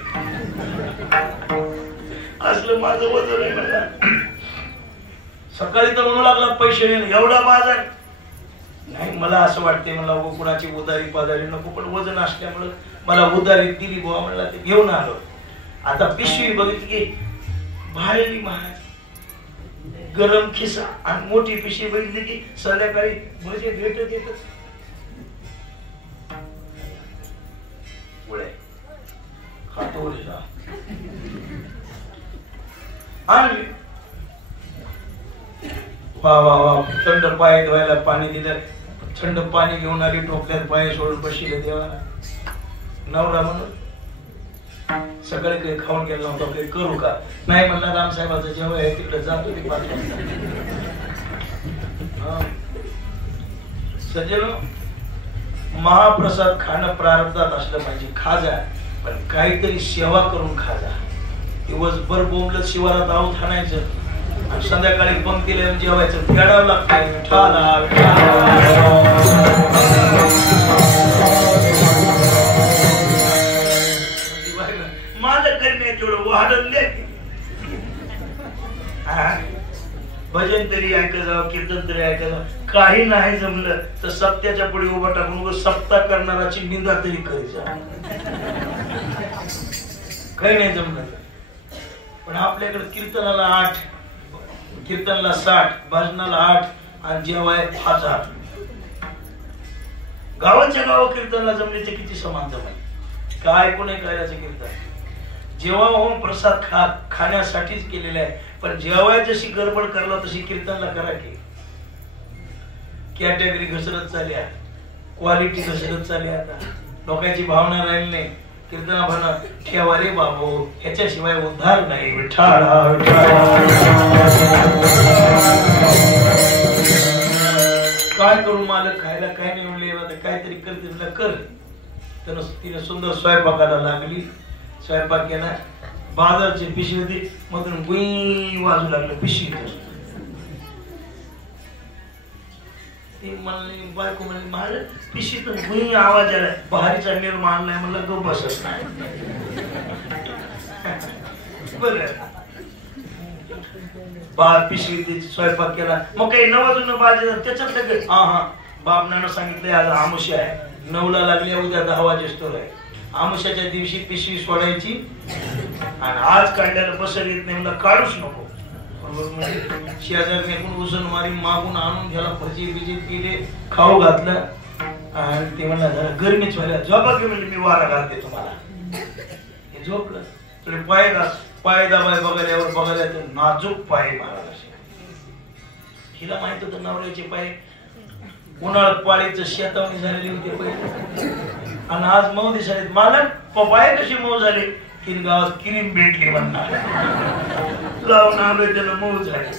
असलं माझं वजन आहे. मला सकाळी तर म्हणू लागला पैसे नाही, एवढा बाजार नाही. मला असं वाटते मला कुणाची उदारी पादारी नको, पण वजन असल्यामुळे मला उदारी दिली बुवा म्हणला ते घेऊन आलो. आता पिशवी बघितली की भारी महाराज गरम खिसा आणि मोठी पिशी बघितली की संध्याकाळी भजे भेटत येतच पुढे खातो आणि वा वा वा थंड पाय धुवायला पाणी दिलं थंड पाणी घेऊन आली टोपल्यात पाय सोडून बसले देवाला नवरा म्हणून सकाळी काही खाऊन गेला नव्हता काही करू का नाही म्हणला रामसाहेबाचं जेव्हा आहे तिकडे जातो ते सज्जनो महाप्रसाद खाणं प्रारब्धात असलं पाहिजे खा जा पण काहीतरी सेवा करून खा जा दिवसभर बोंबलत शिवारात आऊत हाणायचं आणि संध्याकाळी पंक्तीला येऊन जेवायचं फेडावं लागतंय माझं करणे तेवढं वाढत नाही भजन तरी ऐकायचं कीर्तन तरी ऐकायचं काही नाही जमलं तर सत्याच्या पुढे उभा टाकून सप्ता करणाराची निंदा तरी करायची काही नाही जमलं पण आपल्याकडे कीर्तनाला 8 कीर्तनाला 60 भजनाला 8 आणि जेवाय 1000 गावाच्या गाव कीर्तनाला जमले ते किती समान जमाय काय ऐकू नाही करायचं कीर्तन जेव्हा हो प्रसाद खाण्यासाठीच केलेला आहे पण जेव्हा जशी गडबड करला तशी कीर्तनला करा की कॅटेगरी घसरत चालल्या क्वालिटी घसरत चालली आता लोकांची भावना राहिली नाही कीर्तना म्हणा ठेवा रे बाबू ह्याच्याशिवाय उद्धार नाही काय करू मालक खायला काय नाही म्हणले काहीतरी करते कर तर तिने सुंदर स्वयंपाकाला लागली स्वयंपाक केला बाजारची पिशवी होती मधून गुई वाजू लागलं पिशवी ती म्हणली बायको म्हणली माझ्या पिशवीतून गुई आवाज आला भारीचा निर्माण नाही म्हणलं तो बसत नाही बरं बाप पिशवी स्वयंपाक केला मग काही 9 वाजून बाजे त्याच्यात लगेच बापनानं सांगितलंय आज आमुष्या आहे 9ला लागली उद्या 10 वाजेस्तोर आहे आमुष्याच्या दिवशी पिशवी सोडायची आणि आज काढल्याला बसर येत नाही मला काढूच नको शेजारने कोण उचल मारी मागून आणून घ्यायला भजी बिजी केले खाऊ घातलं आणि ते म्हणला जरा गरमीच व्हायला झोपा की म्हणले मी वारा घालते तुम्हाला हे झोपलं थोडे पाय दाबाय बघायला तर नाजूक पाय महाराज हिला माहित होतं नवऱ्याचे पाय उन्हाळ्यात पाळीचं शेतावणी झालेली होती पहिले आणि आज मऊ दिसायला मला पाय कशी मऊ झाली की गावात क्रीम भेटली म्हणणार लावून आलोय त्याला मऊ झाली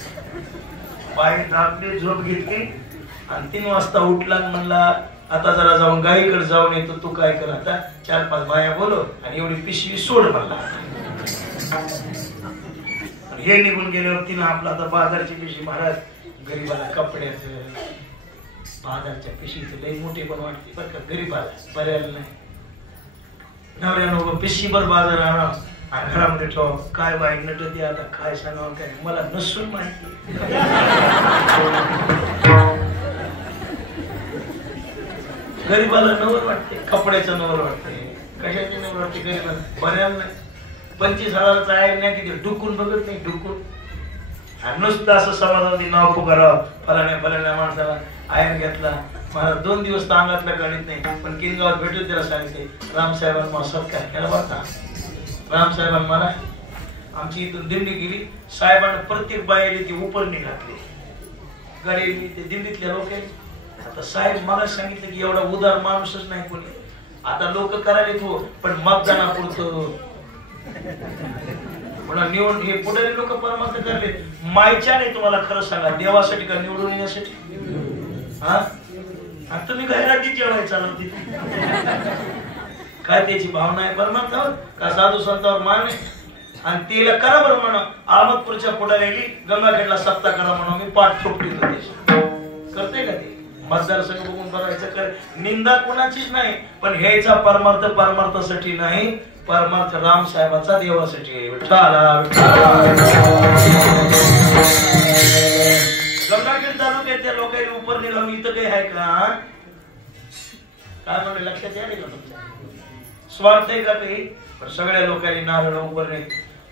पाय दाबले झोप घेतली आणि 3 वाजता उठला म्हणला आता जरा जाऊन गाईकडे जाऊन येतो तू काय कर आता 4-5 बाया बोलव आणि एवढी पिशवी सोड म्हणला हे निघून गेल्यावर तिनं आपला आता बाजारची पिशवी महाराज गरीबाला कपड्याचं बाजारच्या पिशवीचं लई मोठे पण वाटते बरं का गरीबाला बऱ्याला नाही नवऱ्यानं पिशवीभर बाजार आणा आणि घरामध्ये ठेव काय बाई नटते आता काय सांगावं काय मला नसून माहिती गरीबाला नवर वाटते कपड्याचं नवर वाटते कशाचे नवर वाटते गरीबाला बऱ्याला नाही 25,000चा आहे नाही किती डुकून बघत नाही डुकून आणि नुसतं असं समाजामध्ये नाव पुकारावं फलाण्या माणसाला आयन घेतला मला 2 दिवस तर अंगातला गणित नाही पण किनगावात भेटून त्याला सांगितले रामसाहेबांना मला सत्कार केला बघा रामसाहेबांना मला आमची इथून दिंडी गेली साहेबांना प्रत्येक बाईला ती उपरणी घातली गाडी ते दिंडीतल्या लोक आता साहेब मला सांगितलं की एवढा उदार माणूसच नाही कोणी आता लोक करायला हो पण मतदानापुरतं निवडून हे पुढे लोक परमार्थ करले मायच्या नाही तुम्हाला खरं सांगा देवासाठी का निवडून येण्यासाठी हा तुम्ही गैराती जेवायचा काय त्याची भावना आहे परमार्थावर का साधू संतावर मान आहे आणि तिला करा बरं म्हणा अहमदपूरच्या पुढे गेली गंगाखेडला सत्ता करा म्हणून मी पाठ थोपली करते का ते मतदारसंघ बघून बघायचं कर निंदा कोणाचीच नाही पण ह्याचा परमार्थासाठी नाही परमार्थ राम साहेबांचा देवासाठी गंगाखेड तालुक्यातल्या लोकांनी उपर निघावं इथं काही आहे का काय म्हणून लक्षात यायला का तुमच्या स्वार्थ आहे का काही पण सगळ्या लोकांनी नारळ उपर नाही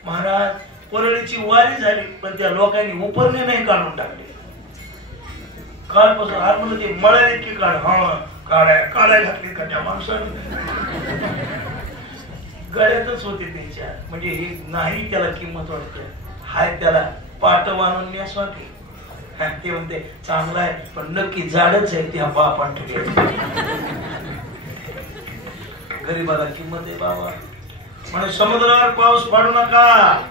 महाराज परळीची वारी झाली पण त्या लोकांनी उपरणे नाही काढून टाकले. कालपासून आज म्हणलं ते मळ्यात इतकी काढ काढायला घातली का त्या माणसाने. गळ्यातच होते त्यांच्या, म्हणजे हे नाही त्याला किंमत वाटते, हाय त्याला पाट वाणून न्यासाठी. ते म्हणते चांगला आहे पण नक्की जाडच आहे त्या बापान ठेवले. गरीबाला किंमत आहे बाबा. म्हणजे समुद्रावर पाऊस पाडू नका,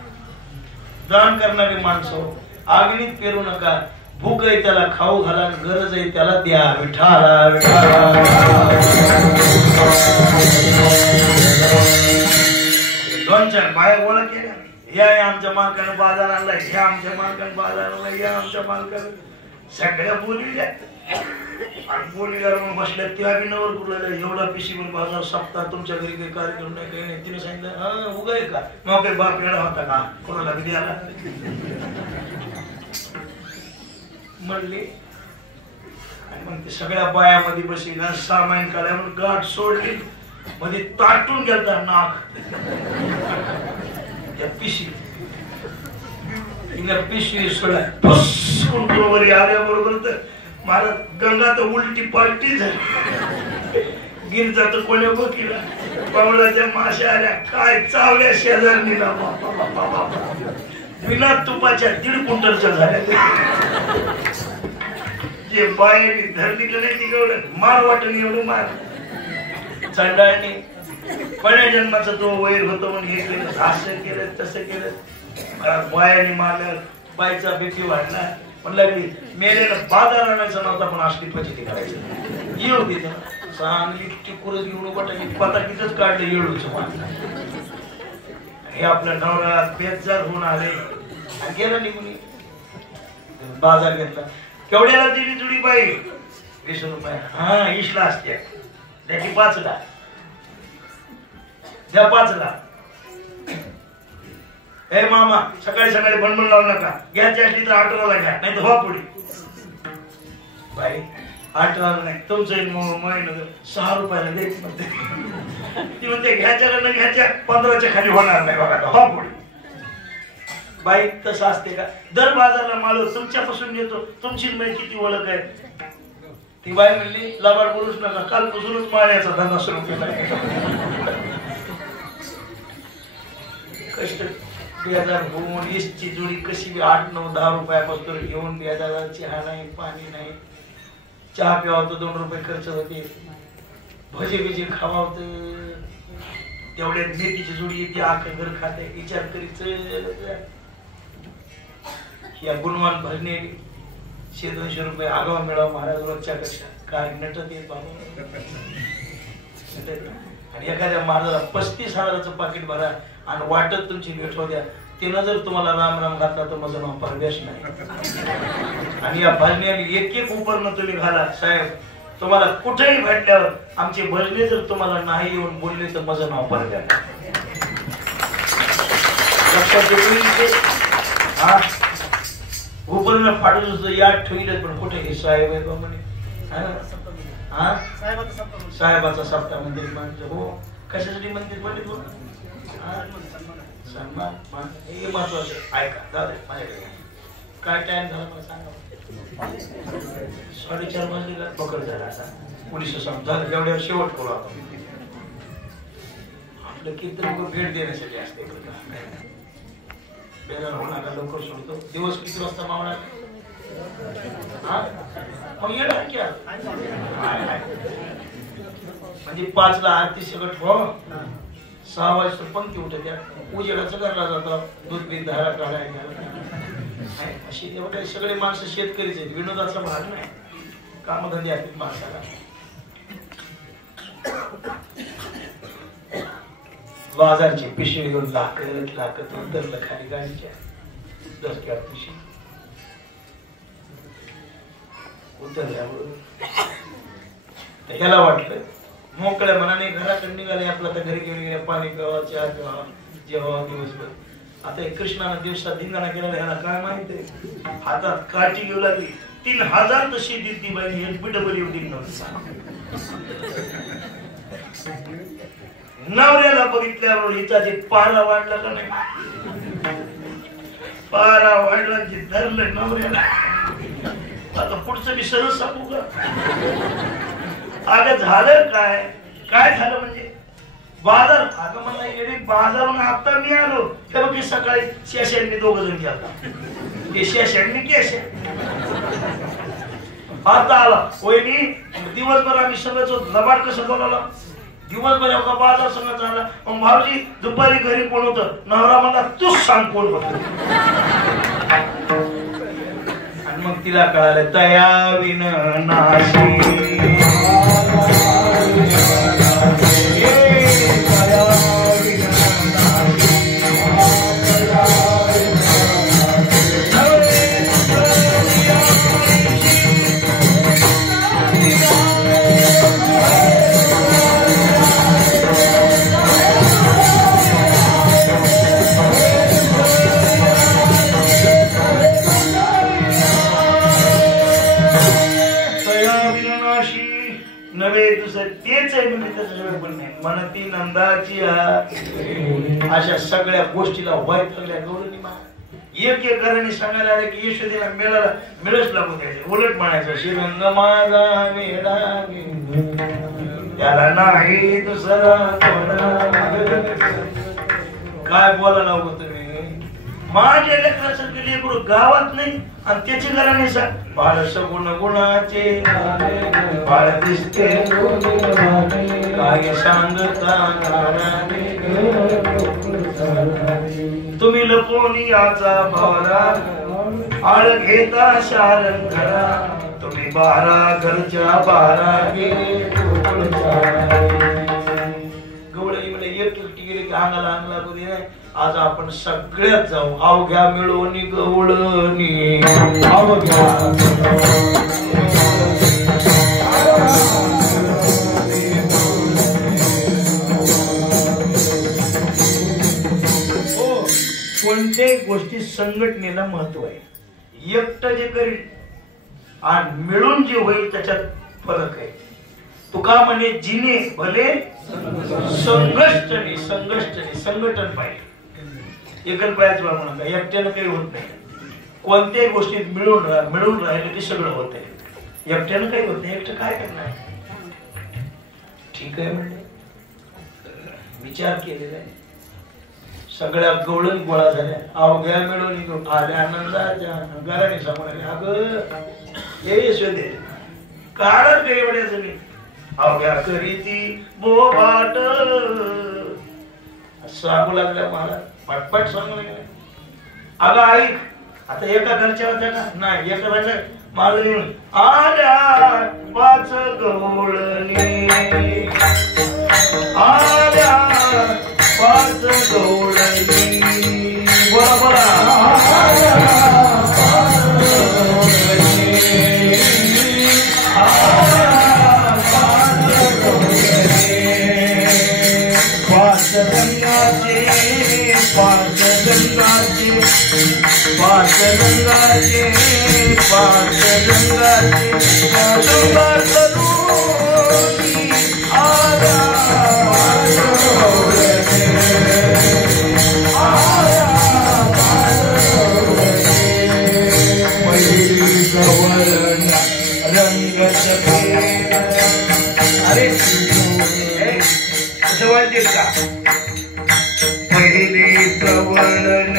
दान करणारी माणसं. आगणीत पेरू नका, भूक आहे त्याला खाऊ घाला, गरज आहे त्याला द्या. विठाला विठाला. दोन चार बाया गोळा केल्या, या आमच्या मालकाने बाजार आणलाय, ह्या आमच्या मालकाने बाजार आणलाय, या आमच्या मालकाने. सगळ्या बोलल्या बोलीला मग बसल्या. त्या बी नवर बोलायला एवढा पिशीवर बाजार सप्ताह तुमच्या घरी काही कार्यक्रम नाही काही नाही. तिने सांगितलं हा उगाय का मग काही बाप येणार होता का कोणाला बी द्यायला म्हणले. आणि मग ते सगळ्या बायामध्ये बसली ना सामान काढल्या म्हणून गाठ सोडली, मध्ये ताटून गेलता नाक त्या पिशी. तिला पिशवी सोडा फुसकून बरोबर आल्याबरोबर तर मला गंगा तर उलटी पालटी झाली. गिरजा तर कोणी बघितला, कमळाच्या माश्या आल्या काय चावल्या शेजारणीला. बिना तुपाच्या 1.5 क्विंटलच्या झाल्या. जे बायाने धरली का नाही तिकडे मार वाटण एवढं मार. चंडाळणी पहिल्या जन्माचा तो वैर होतो म्हणून हे केलं, असं केलं तसं केलं. बायाने मारलं, बायचा बीपी वाढला. म्हणलं की मेलेला बाजार आणायचा नव्हता पण असली फजिती करायची. येऊ दे चांगली टिकुरच घेऊन बटाकी पताकीच काढले येळूच मान. हे आपल्या नवऱ्यात बेजार होऊन आले आणि गेलं निघून. बाजार घेतला. केवढ्याला दिली जुडी बाई? 20 रुपये. हा इसला असते त्याची 5 ला द्या. 5 ला. हे मामा सकाळी सकाळी बनबन लावू नका, घ्यायची असली तर 18 घ्या नाही तर हो पुढे. बाई 18 नाही तुमचं महिना 6 रुपयाला द्यायची म्हणते. ती म्हणते घ्यायच्याकडनं घ्यायच्या 15च्या खाली होणार नाही बघा हो पुढे. बाई तसं असते का? दर बाजारला माळ तुमच्यापासून येतो, तुमची किती ओळख आहे? ती बाई म्हणली लबाड बोलूच नका, कालपासूनच माळ्याचा धंदा सुरू केला. कष्ट 2019 ची जोडी कशी 8-9-10 रुपयापासून घेऊन 2000 चहा नाही पाणी नाही. चहा प्यावा तर 2 रुपये खर्च होते, भजे बिजे खावा होत. तेवढ्यात मेथीची जोडी येते, आखं घर खाते. विचार करीच या गुणवान भरणे 100-200 रुपये आगाव मिळावा महाराज रोजच्या कक्षा काय नटत येत बाबा. आणि एखाद्या महाराजाला 35,000चं पाकिट भरा आणि वाटत तुमची भेट होत्या. तिनं जर तुम्हाला राम राम घातला तर माझं नाव परवेश नाही. आणि या भजण्याने एक उपरणं तुम्ही घाला साहेब. तुम्हाला कुठेही भेटल्यावर आमचे भजने जर तुम्हाला नाही येऊन बोलले तर माझं नाव परवेश. हा उपरणं फाडून याद ठेवले पण कुठे हे साहेब आहे बा म्हणे. साहेबाचा सप्ताह मंदिर म्हणजे हो कशासाठी मंदिर म्हणते सन्मान हे महत्वाचं. ऐका दादा माझ्याकडे काय टाइम झाला मला सांगा. 4:30 वाजले पकड झाला. आता पोलिस झालं एवढ्या शेवट करू आपण. आपलं किती लोक भेट देण्यासाठी असते. बेजार होणार का लवकर सोडतो. दिवस किती वाजता मावणार मग येणार क्या म्हणजे 5 ला आरती सगळं हो 6 वाजता पंक्ती उठत्या. उजेडाचं घरला जातो दूध बीत धारा काढायला. अशी एवढे सगळे माणसं शेतकरीच आहेत. विनोदाचा भाग नाही, कामधंदे आहेत माणसाला. बाजारची पिशवी घेऊन लाकत उतरलं खाली गाडीच्या दसक्या पिशवी उतरल्याबरोबर ह्याला वाटलं मोकळ्या मनाने घराकडे निघाले. आपला तर घरी गेले पाणी प्यावा चहा प्यावा जेव्हा दिवसभर. आता एक कृष्णानं दिवसात धिंगाणा केला ह्याला काय माहित आहे. हातात काठी घेऊ लागली. 3000 तशी दिली बाई. डबल येऊ दिली नवऱ्याला बघितल्यावर हिचा जे पारा वाढला का नाही पारा वाढला की धरलं नवऱ्याला. आता पुढचं मी सरळ सांगू का? अगं झालं काय? काय झालं म्हणजे बाजार. अगं म्हणला येणे बाजारून आता मी आलो. हे बघ सकाळी शेषांनी दोघ जण गेला. हे शेषांनी केश आता आला वहिनी. दिवसभर आम्ही सगळंच लबाड कसं बोलावला. दिवसभर एवढा बाजार सगळं झाला. मग भाऊजी दुपारी घरी कोण होतं? नवरा म्हणला तूच सांग कोण होत. आणि मग तिला कळालं तया विन नाशी. म्हणती नंदाची अशा सगळ्या गोष्टीला व्हायला गौरणी मा. एक एक घराने सांगायला आले की यशोदेला मिळच लागू द्यायचे. उलट म्हणायचं श्रीरंग माझा वेडा त्याला नाही दुसरा. काय बोलायला हवं तुम्ही? माझ्या लेकरासारखे लेकरू गावात नाही आणि त्याची घराने सांग बाळ सगुण गुणाचे बाळ दिसते काय सांगता. तुम्ही लपवून याचा भावना आळ घेता शारण करा. तुम्ही 12 घरच्या 12 गेले गवळी म्हणजे एकटी गेली की अंगाला अंग लागू दे. आज आपण सगळ्यात जाऊ अवघ्या मिळवणी गवळणी अवघ्या. कोणत्याही गोष्टी संघटनेला महत्व आहे. एकटं जे करील आणि मिळून जे होईल त्याच्यात फरक आहे. तुका म्हणे जिने भले संघर्षने संघटन पाहिजे. एकच पायाच म्हणून एकट्यानं काही होत नाही. कोणत्याही गोष्टीत मिळून राहिले ते सगळं होत आहे. एकट्यानं काही होत नाही. एकटं काय करणार? ठीक आहे म्हणजे विचार केलेला आहे. सगळ्या गवळण गोळा झाल्या अवघ्या मिळून आल्या आनंदाच्या घराने सांभाळले. अगं हे यशोदे काढत गे एवढ्या सगळे अवघ्या करीती बोबाट सांगू लागल्या. मला पटपट सांगू लागल्या. अगं ऐक आता एका घरच्या होत्या का नाही एका घरच्या मला येऊन आल्या 5 गवळणी आल्या 5 गवळणी. बोला बोला. अरे कसं वाटेल का? पहिले प्रवळण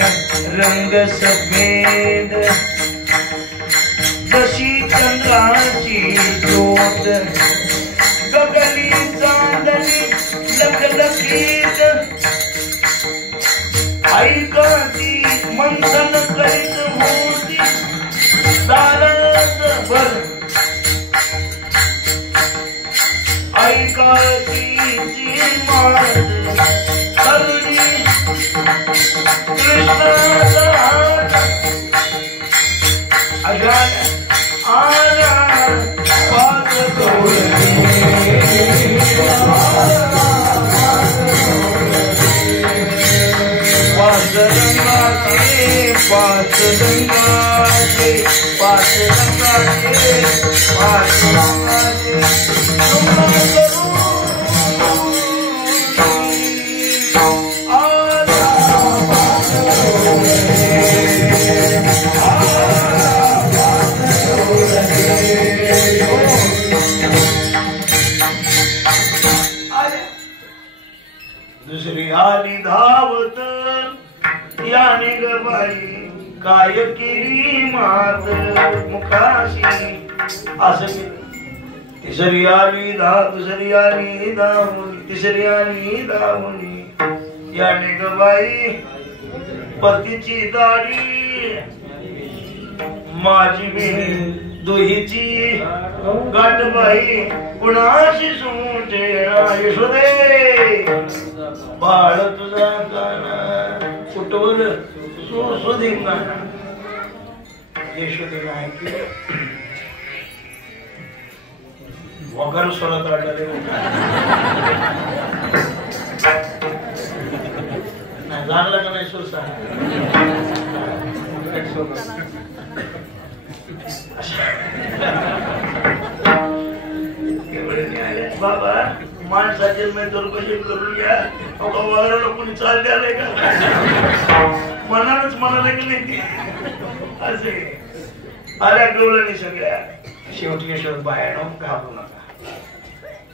रंग सफेद जशी चंद्राची ज्योत गगनी चांदणी लखलखीत ऐकाची मंथन करीत होती तारक भर ऐकाची मात करुणी कृष्णाचा अजान आला 5 गवळणी. पाच रंगाचे 5 रंगाचे 5 रंगाचे 5 रंगाचे दुसरी आली धावत याने ग बाई काय केली मात मुखाशी असं केलं. तिसरी आली दुसरी आली धावली तिसरी आली धावली याने ग बाई पतीची दाढी माझी मी दुहीची गाठबाई कुणाशी सुटे यशोदे बाळ तुझा गाणं कुठवर सुधिंगाणा यशोदेला ऐकले वगैरे स्वरात वाटले नाही जाणलं का नाही सुरसा बाबा माणसाचे चौकशी करून घ्या वगैरे कोणी चाल द्यायला का मनानच म्हणाले की नाही असे आल्या गवळणी सगळ्या शेवटी यशोद बाहेर घाबरू नका.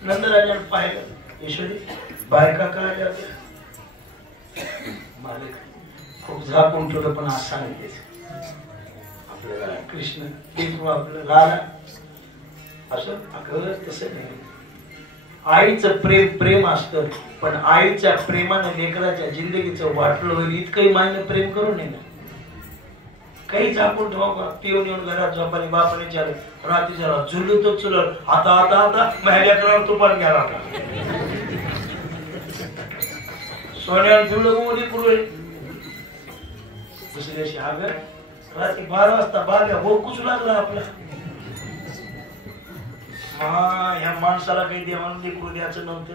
नंदराजाने पाहिलं यशोदी बायका का आल्या मालिक खूप झाकून ठेवलं पण आज सांगितले आपल्याला कृष्ण लेकरू आपलं राधा असं अगं तसं नाही. आईचं प्रेम प्रेम असतं पण आईच्या प्रेमाने लेकराच्या जिंदगीचं वाटलं होईल इतकंही मान्य प्रेम करू नये ना. काही झाकून ठेवा का पिऊन येऊन घरात झोपाने बापाने चालू रात्री झाला झुलू तो चुलत आता आता आता महिल्या करावर तुपान घ्या लागला सोन्यावर झुलू मोदी पुरवे दुसऱ्या दिवशी अगं रात्री 12 वाजता बागा हो कुचू लागला आपला ह्या माणसाला काही देवान लेकरू द्यायचं नव्हतं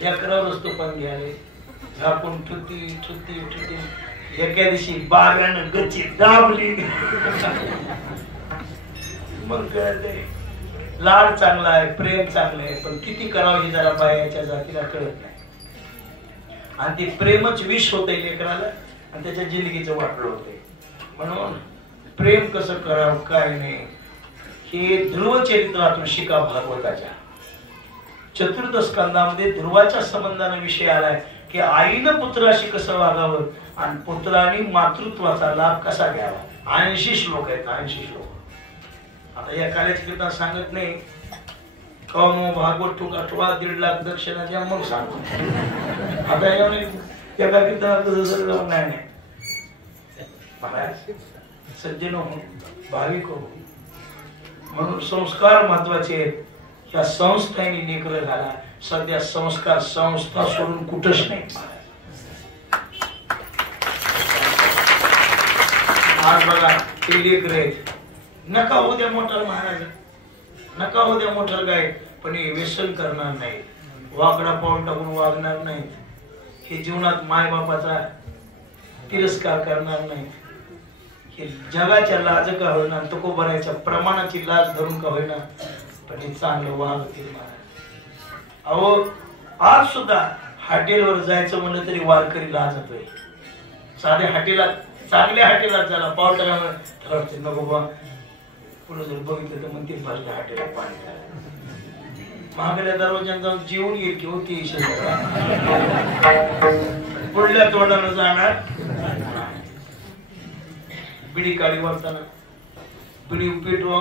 लेकरावरच तो पण घ्याले झाकून ठुती ठुती ठुती एका दिवशी बागानं गच्ची दाबली मग कळते लाड चांगला आहे प्रेम चांगलं आहे पण किती करावं हे जरा बायाच्या जातीला कळत नाही आणि ती प्रेमच विष होते लेकराला आणि त्याच्या जिंदगीचं वाटलं होते. म्हणून प्रेम कसं करावं काय नाही हे ध्रुव चरित्रातून शिका. भागवताच्या चतुर्थ स्कंदामध्ये ध्रुवाच्या संबंधाने विषय आलाय की आईनं पुत्राशी कसं वागावं आणि पुत्राने मातृत्वाचा लाभ कसा घ्यावा. 80 श्लोक आहेत 80 श्लोक. आता या कार्याची कीर्तन सांगत नाही कौम भागवत ठोक 1.5 लाख दक्षिणा द्या मग सांगतो. आता एका कीर्तनात सगळं नाही सज्जन हो भाविक हो म्हणून संस्कार महत्वाचे आहेत. या संस्थांनी लेकरं घाला. सध्या संस्कार संस्था सोडून कुठंच नाही. आज बघा ते लेकर आहेत नका उद्या मोटर महाराज नका उद्या मोटर गाय पण हे व्यसन करणार नाही वाकडा पाऊल टाकून वागणार नाहीत. हे जीवनात माय बापाचा तिरस्कार करणार नाहीत. हे जगाच्या लाज का होईना तुकोबराच्या प्रमाणाची लाज धरून का होईना पण हे चांगलं वागतील महाराज. अहो आज सुद्धा हॉटेलवर जायचं म्हणलं तरी वारकरी लाजतोय. साध्या हॉटेलात चांगल्या हॉटेलात झाला पाऊल टाकावर नको बा पुढे जर बघितलं तर म्हणते भरल्या हॉटेलात पाणी महागड्या दरवाज्यात जाऊन जेवून येईल की होती पुढल्या तोंडानं जाणार. बिडी काढी वाटताना बिडी पेटवा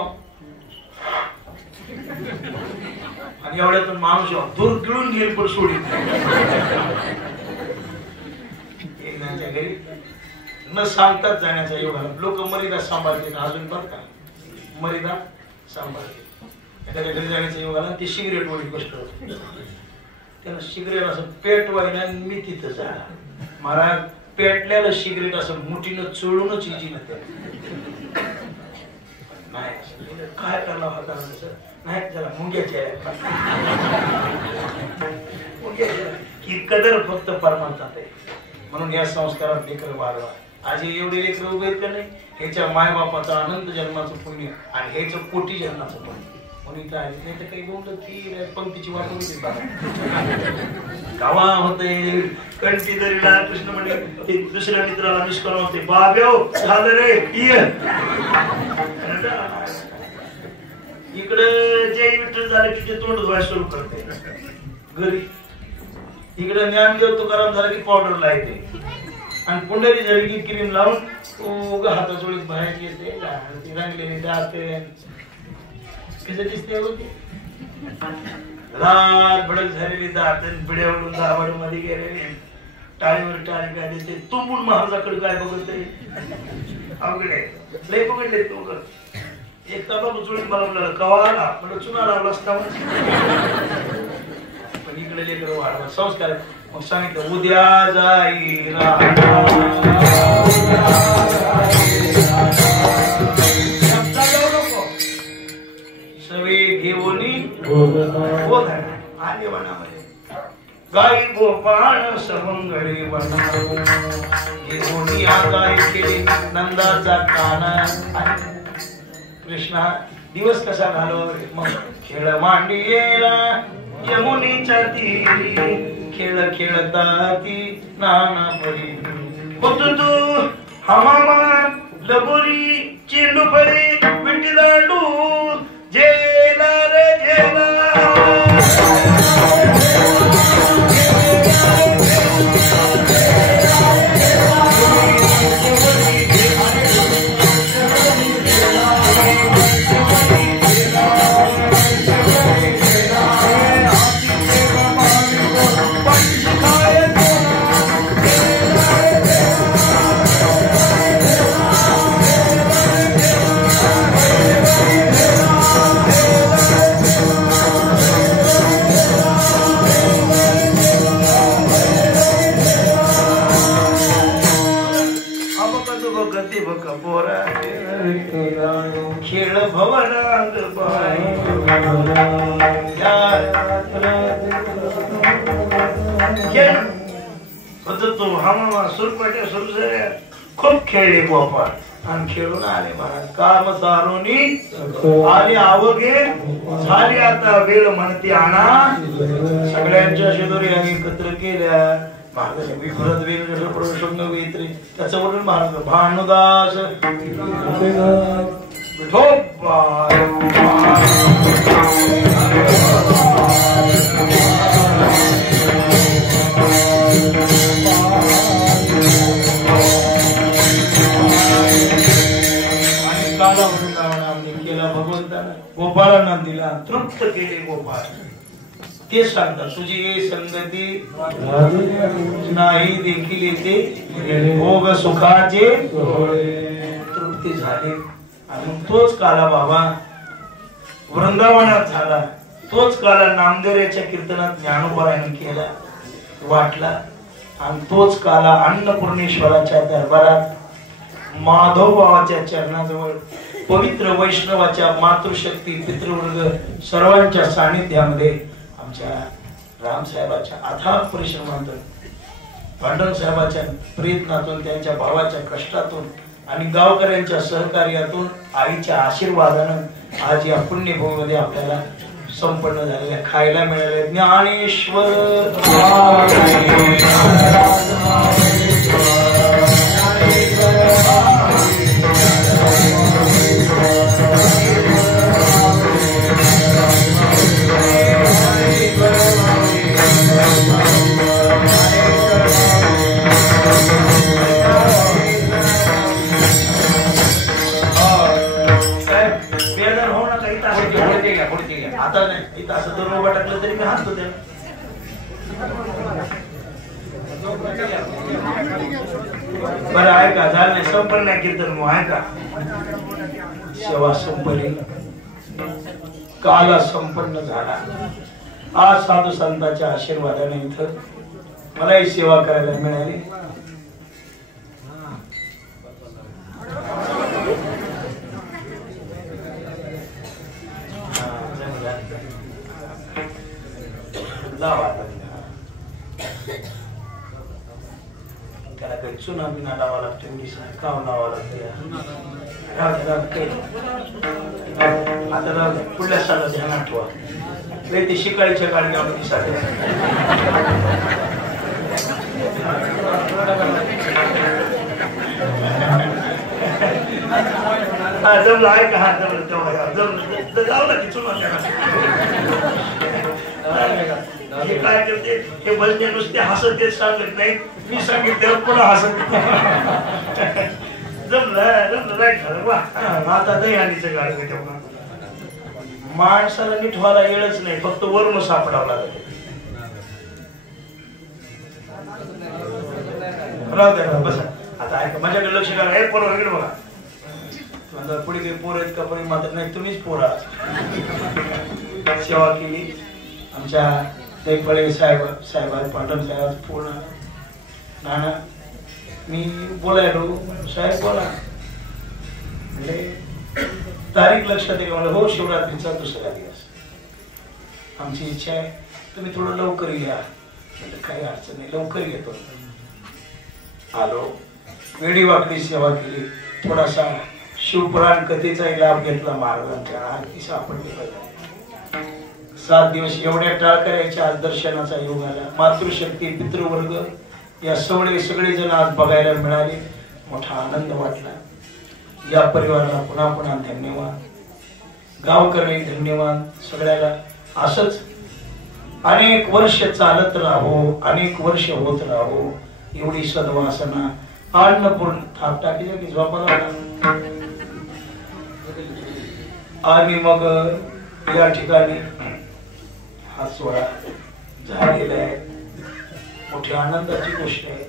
आणि एवढ्यातून माणूस दूर गिळून घेईल पण सोडीत एकदाच्या घरी न सांगताच जाण्याचा योगाला लोक मर्यादा सांभाळते अजून बरं का मर्यादा सांभाळते. एखाद्या घरी जाण्याचा योगाला ती सिगरेट वडी गोष्ट होती त्यानं सिगरेट असं पेटवायला आणि मी तिथं झाला महाराज पेटल्याला सिगरेट असं मुठीनं चोळूनच इजी ना नाही काय करला होता नाही त्याला मुंग्याच्या ही कदर फक्त परमार्थात आहे. म्हणून या संस्कारात लेकर वाढवा. आज एवढे लेकर उभे आहेत का नाही ह्याच्या मायबापाचा अनंत जन्माचं पुण्य आणि ह्याचं कोटी जन्माचं पुण्य म्हणून इथं आले नाही तर काही बोलत ती पंक्तीची वाट होती गावा होते कंटी तरी कृष्ण म्हणजे दुसऱ्या मित्राला निष्काळ होते बाब्यो झालं रे इकडे जे विठ्ठल झाले की ते तोंड धुवायला सुरू करते घरी इकडे ज्ञानदेव तुकाराम झाला की पावडर लायते आणि पुंडरी झाली की क्रीम लावून हाता चोळीत बाहेर येते रंगलेली जाते कसं दिसते होते लाल भडक झालेली दात पिढ्यावरून दाबाड मध्ये गेलेले टाळीवर टाळी काय देते तू पण महाराजाकडे काय बघतोय अवघड आहे लय बघितले तू एक ताबा चोळीत मला कवाला मला चुना लावला असता पण इकडे लेकर वाढवा संस्कार मग सांगितलं उद्या जाईल सवे घेऊन आले वनामध्ये गाई गोपाळ सवंगडी वना घेऊन या गाय केली नंदाचा काना कृष्णा दिवस कसा घालव मग खेळ मांडी येला यमुनीच्या तीरी खेळ खेळता ती नाना परी होत तू हवामान लगोरी चेंडू फळी विटी दांडू जेला रे जेला खेळ भवनांग तो हमा सुरपट्या सुरसऱ्या खूप खेळले गोपाळ आणि खेळून आले महाराज काम सारोनी आले आवगे झाली आता वेळ म्हणते आणा सगळ्यांच्या शेजारी आम्ही एकत्र केल्या महाराज विभ्रत वेगवेगळं प्रसंग वेत्रे त्याचं वर्णन महाराज भानुदास काला वृंदावनामध्ये केला भगवंतानं गोपाळांना दिला तृप्त केले गोपाळ ते सांगतात तुझी संगती नाही देखील येते भोग सुखाचे तृप्ती झाले आणि तोच काला बाबा वृंदावनात झाला तोच काला नामदेवाच्या कीर्तनात ज्ञानोबारायण केला वाटला आणि तोच काला अन्नपूर्णेश्वराच्या दरबारात माधव बाबाच्या चरणाजवळ पवित्र वैष्णवाच्या मातृशक्ती पितृवर्ग सर्वांच्या सानिध्यामध्ये आमच्या रामसाहेबाच्या अथाग परिश्रमातून पांडुरंग साहेबाच्या प्रयत्नातून त्यांच्या भावाच्या कष्टातून आणि गावकऱ्यांच्या सहकार्यातून आईच्या आशीर्वादानं आज या पुण्यभूमीमध्ये आपल्याला संपन्न झालेल्या खायला मिळाले ज्ञानेश्वर आता नाही इथं असं दोन उभा टाकलं तरी मी हात होते बरं आहे का झालं नाही संपन्न नाही कीर्तन मग आहे का सेवा संपली काला संपन्न झाला आज साधू संतांच्या आशीर्वादाने इथं मलाही सेवा करायला मिळाली त्याला काही चुना बिना लावा लागतो काव लावा लागतो आता पुढल्या साला ध्यान आठवा ते शिकाळीच्या काळजी साठी जमलं आहे का हा जमलं तेव्हा जमलं लावला की चुना हे काय करते हे भजने नुसते हसत तेच सांगत नाही मी सांगितलं पुन्हा हसत जमलं नाही खरं वा आता दही आणीचं गाडं तेव्हा माणसाला नीट व्हायला येळच नाही फक्त वर्ण सापडावं लागत राहू द्या बसा आता ऐका माझ्याकडे लक्ष करा हे पोरं वगैरे बघा पुढे काही पोर आहेत का पण मात्र नाही तुम्हीच पोर सेवा केली आमच्या देखभाळे साहेब पाटण साहेब पूर्ण नाना मी बोलायलो साहेब बोला म्हणजे तारीख लक्षात आहे का मला हो शिवरात्रीचा दुसरा दिवस आमची इच्छा आहे तुम्ही थोडं लवकर या काही अडचण नाही लवकर येतो आलो वेडी वाकडी सेवा केली थोडासा शिवपुराण कथेचाही लाभ घेतला महाराजांच्या आरती सापडली 7 दिवस एवढ्या टाळ करायच्या आज दर्शनाचा योग आला मातृशक्ती पितृवर्ग या सगळे जण आज बघायला मिळाले मोठा आनंद वाटला या परिवाराला पुन्हा पुन्हा धन्यवाद गावकरी धन्यवाद सगळ्याला असंच अनेक वर्ष चालत राहो अनेक वर्ष होत राहो एवढी सद्वासना अन्नपूर्ण थाप टाकीच्या की झोपाला आणि मग या ठिकाणी हा सोहळा झालेला आहे मोठी आनंदाची गोष्ट आहे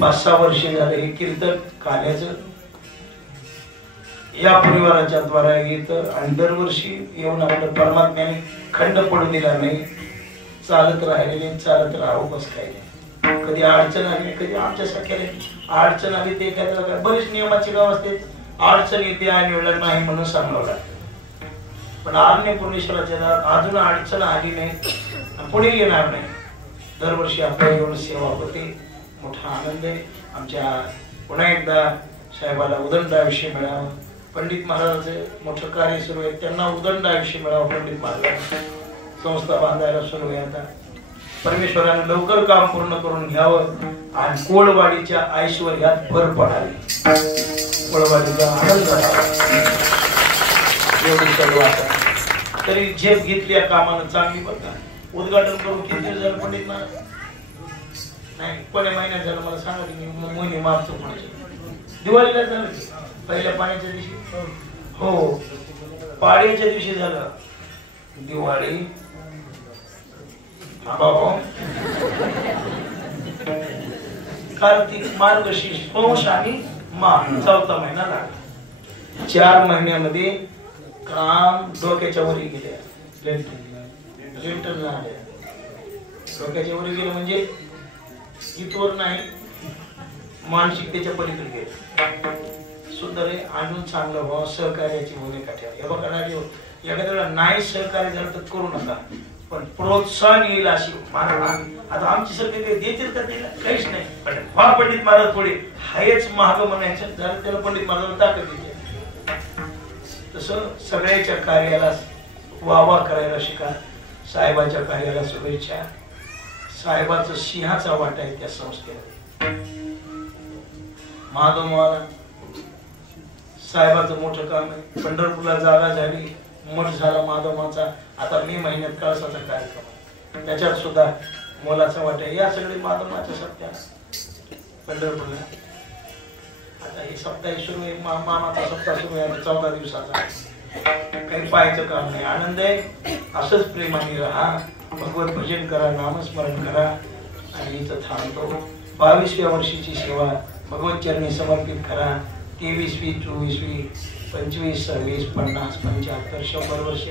5-6 वर्षे झाले हे कीर्तन काल्याचं या परिवाराच्या द्वारा येत आणि दरवर्षी येऊन आपलं परमात्म्याने खंड पडू दिला नाही चालत राहिलेले चालत राहू बस काही नाही कधी अडचण आली कधी आमच्यासारख्या अडचण आली ते एखाद्याला बरीच नियमाची गाव असते अडचण येते आणि वेळेला नाही म्हणून सांगावं लागतं पण अन्नपूर्णेश्वराच्या दारात अजून अडचण आली नाही पुढे येणार नाही दरवर्षी आपल्या येऊन सेवा होते मोठा आनंद आहे आमच्या पुन्हा एकदा साहेबाला उदंड आयुष्य मिळावं पंडित महाराजांचे मोठं कार्य सुरू आहे त्यांना उदंड आयुष्य मिळावं पंडित महाराज संस्था बांधायला सुरू आहे आता परमेश्वराने लवकर काम पूर्ण करून घ्यावं आणि कोळवाडीच्या ऐश्वर्यात भर पडावी कोळवाडीचा आनंद एवढी सर्व आता तरी झेप घेतली या कामानं चांगली बघा उद्घाटन करून किती दिवस झालं पंडित महाराज नाही कोण्या महिन्यात झालं मला सांगा की मोहिनी मार्च दिवाळीला झालं पहिल्या पाण्याच्या दिवशी हो पाडव्याच्या दिवशी झालं दिवाळी कार्तिक मार्गशीर्ष पौष आणि माघ 4था महिना लागला 4 महिन्यामध्ये काम डोक्याच्या वरी गेले लेंटर झाले डोक्याच्या वरी गेले म्हणजे इथवर नाही मानसिकतेच्या पलीकडे गेले सुंदर आहे अजून चांगलं व्हावं सहकार्याची भूमिका ठेवा हे बघा एखाद्याला नाही सहकार्य झालं तर करू नका पण प्रोत्साहन येईल अशी महाराज आता आमची सरकार काही देतील का त्याला काहीच नाही पण व्हा पंडित महाराज थोडे हायच महाग म्हणायचं झालं त्याला पंडित महाराजांना ताकद देते तसं सगळ्याच्या कार्याला वावा करायला शिका साहेबाच्या कार्याला शुभेच्छा साहेबाचं सिंहाचा वाटा आहे त्या संस्थेमध्ये महादेव महाराज साहेबाचं मोठं काम आहे पंढरपूरला जागा झाली मठ झाला माधवमाचा आता मे महिन्यात कळसाचा कार्यक्रम त्याच्यात सुद्धा मोलाचा वाटा या सगळे माधवमाच्या सप्त्या पंढरपूरला आता हे सप्ताह सुरू आहे मामाचा सप्ताह सुरू आहे 14 दिवसाचा काही पाहायचं काम नाही आनंद आहे असंच प्रेमाने राहा भगवत भजन करा नामस्मरण करा आणि इथं थांबतो 22व्या वर्षीची सेवा भगवत चरणी समर्पित करा 23वी 24वी 25 26 50 75 100 वर्ष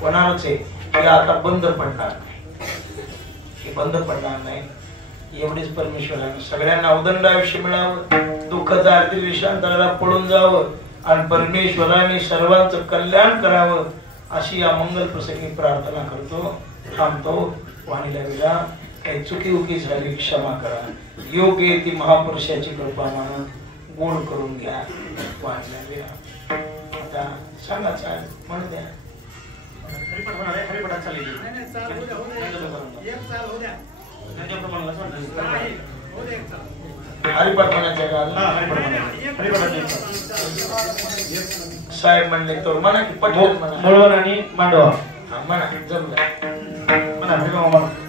होणारच आहे हे आता बंद पडणार नाही हे बंद पडणार नाही एवढेच परमेश्वराने सगळ्यांना उदंड आयुष्य मिळावं दुःखाचा आर्थिक विषांतराला पडून जावं आणि परमेश्वराने सर्वांचं कल्याण करावं अशी या मंगल प्रसंगी प्रार्थना करतो थांबतो वाणीला विराम काही चुकी झाली क्षमा करा योग्य ती महापुरुषाची कृपा मानून गोड करून घ्या वाणीला विराम आता सांगा चाल म्हण द्या हरिपाठ म्हणायचं साहेब म्हणले तर म्हणा की पटवून म्हणा आणि मांडवा म्हणा जमलं ना फिरवा मला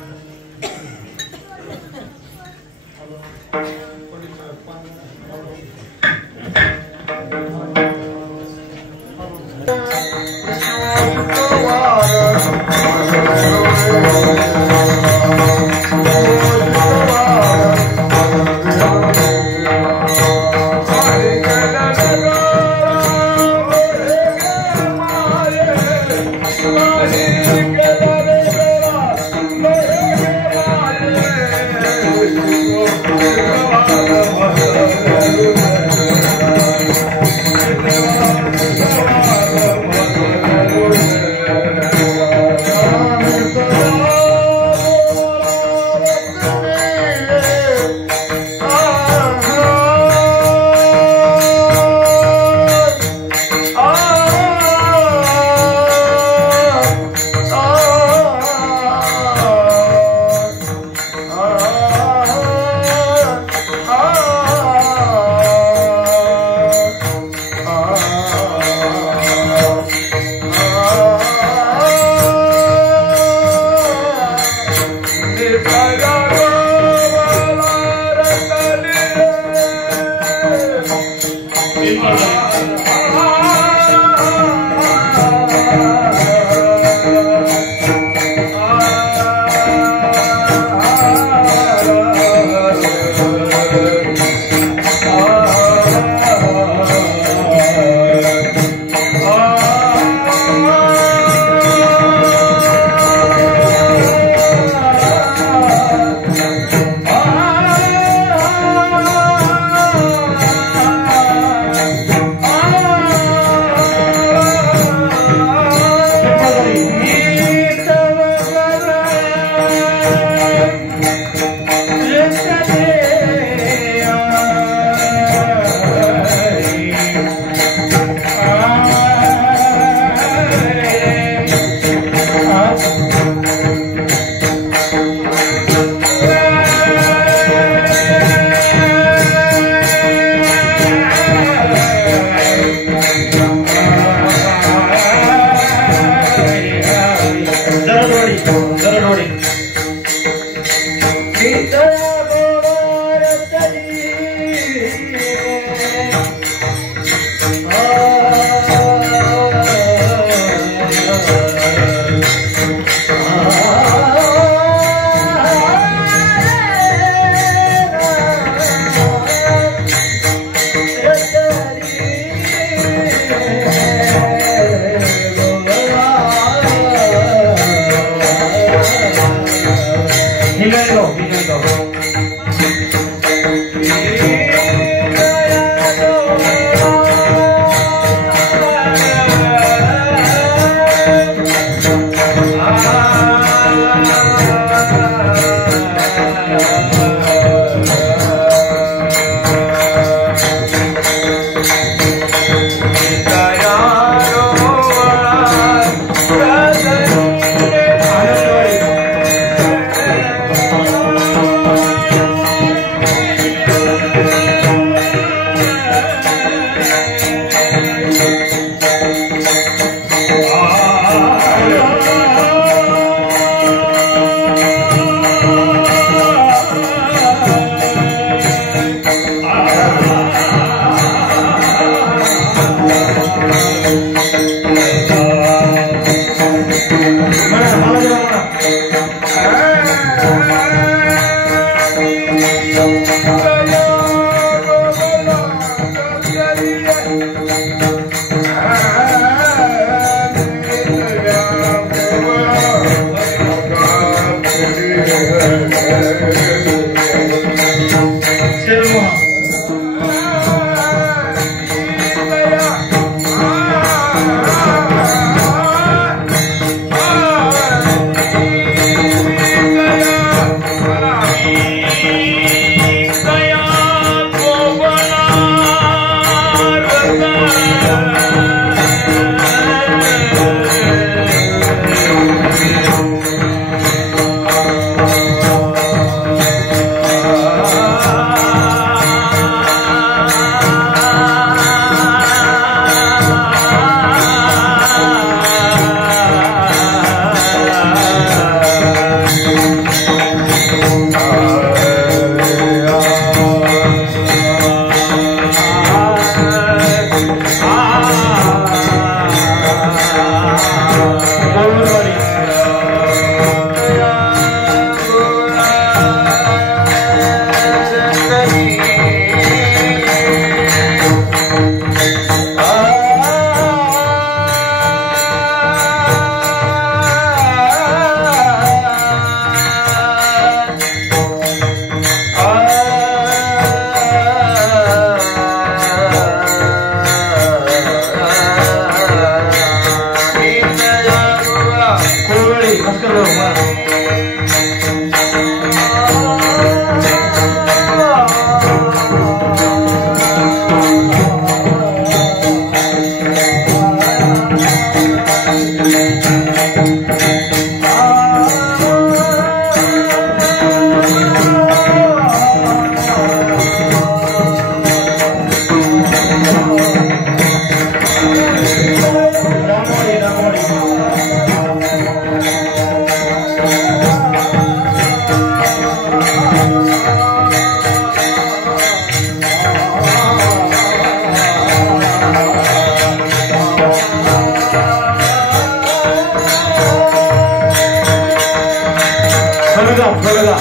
फुलला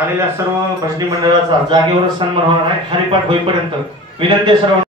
आलेल्या सर्व भजनी मंडळाचा जागेवरच सन्मान होणार आहे. हरिपाठ होईपर्यंत विनंती सर्व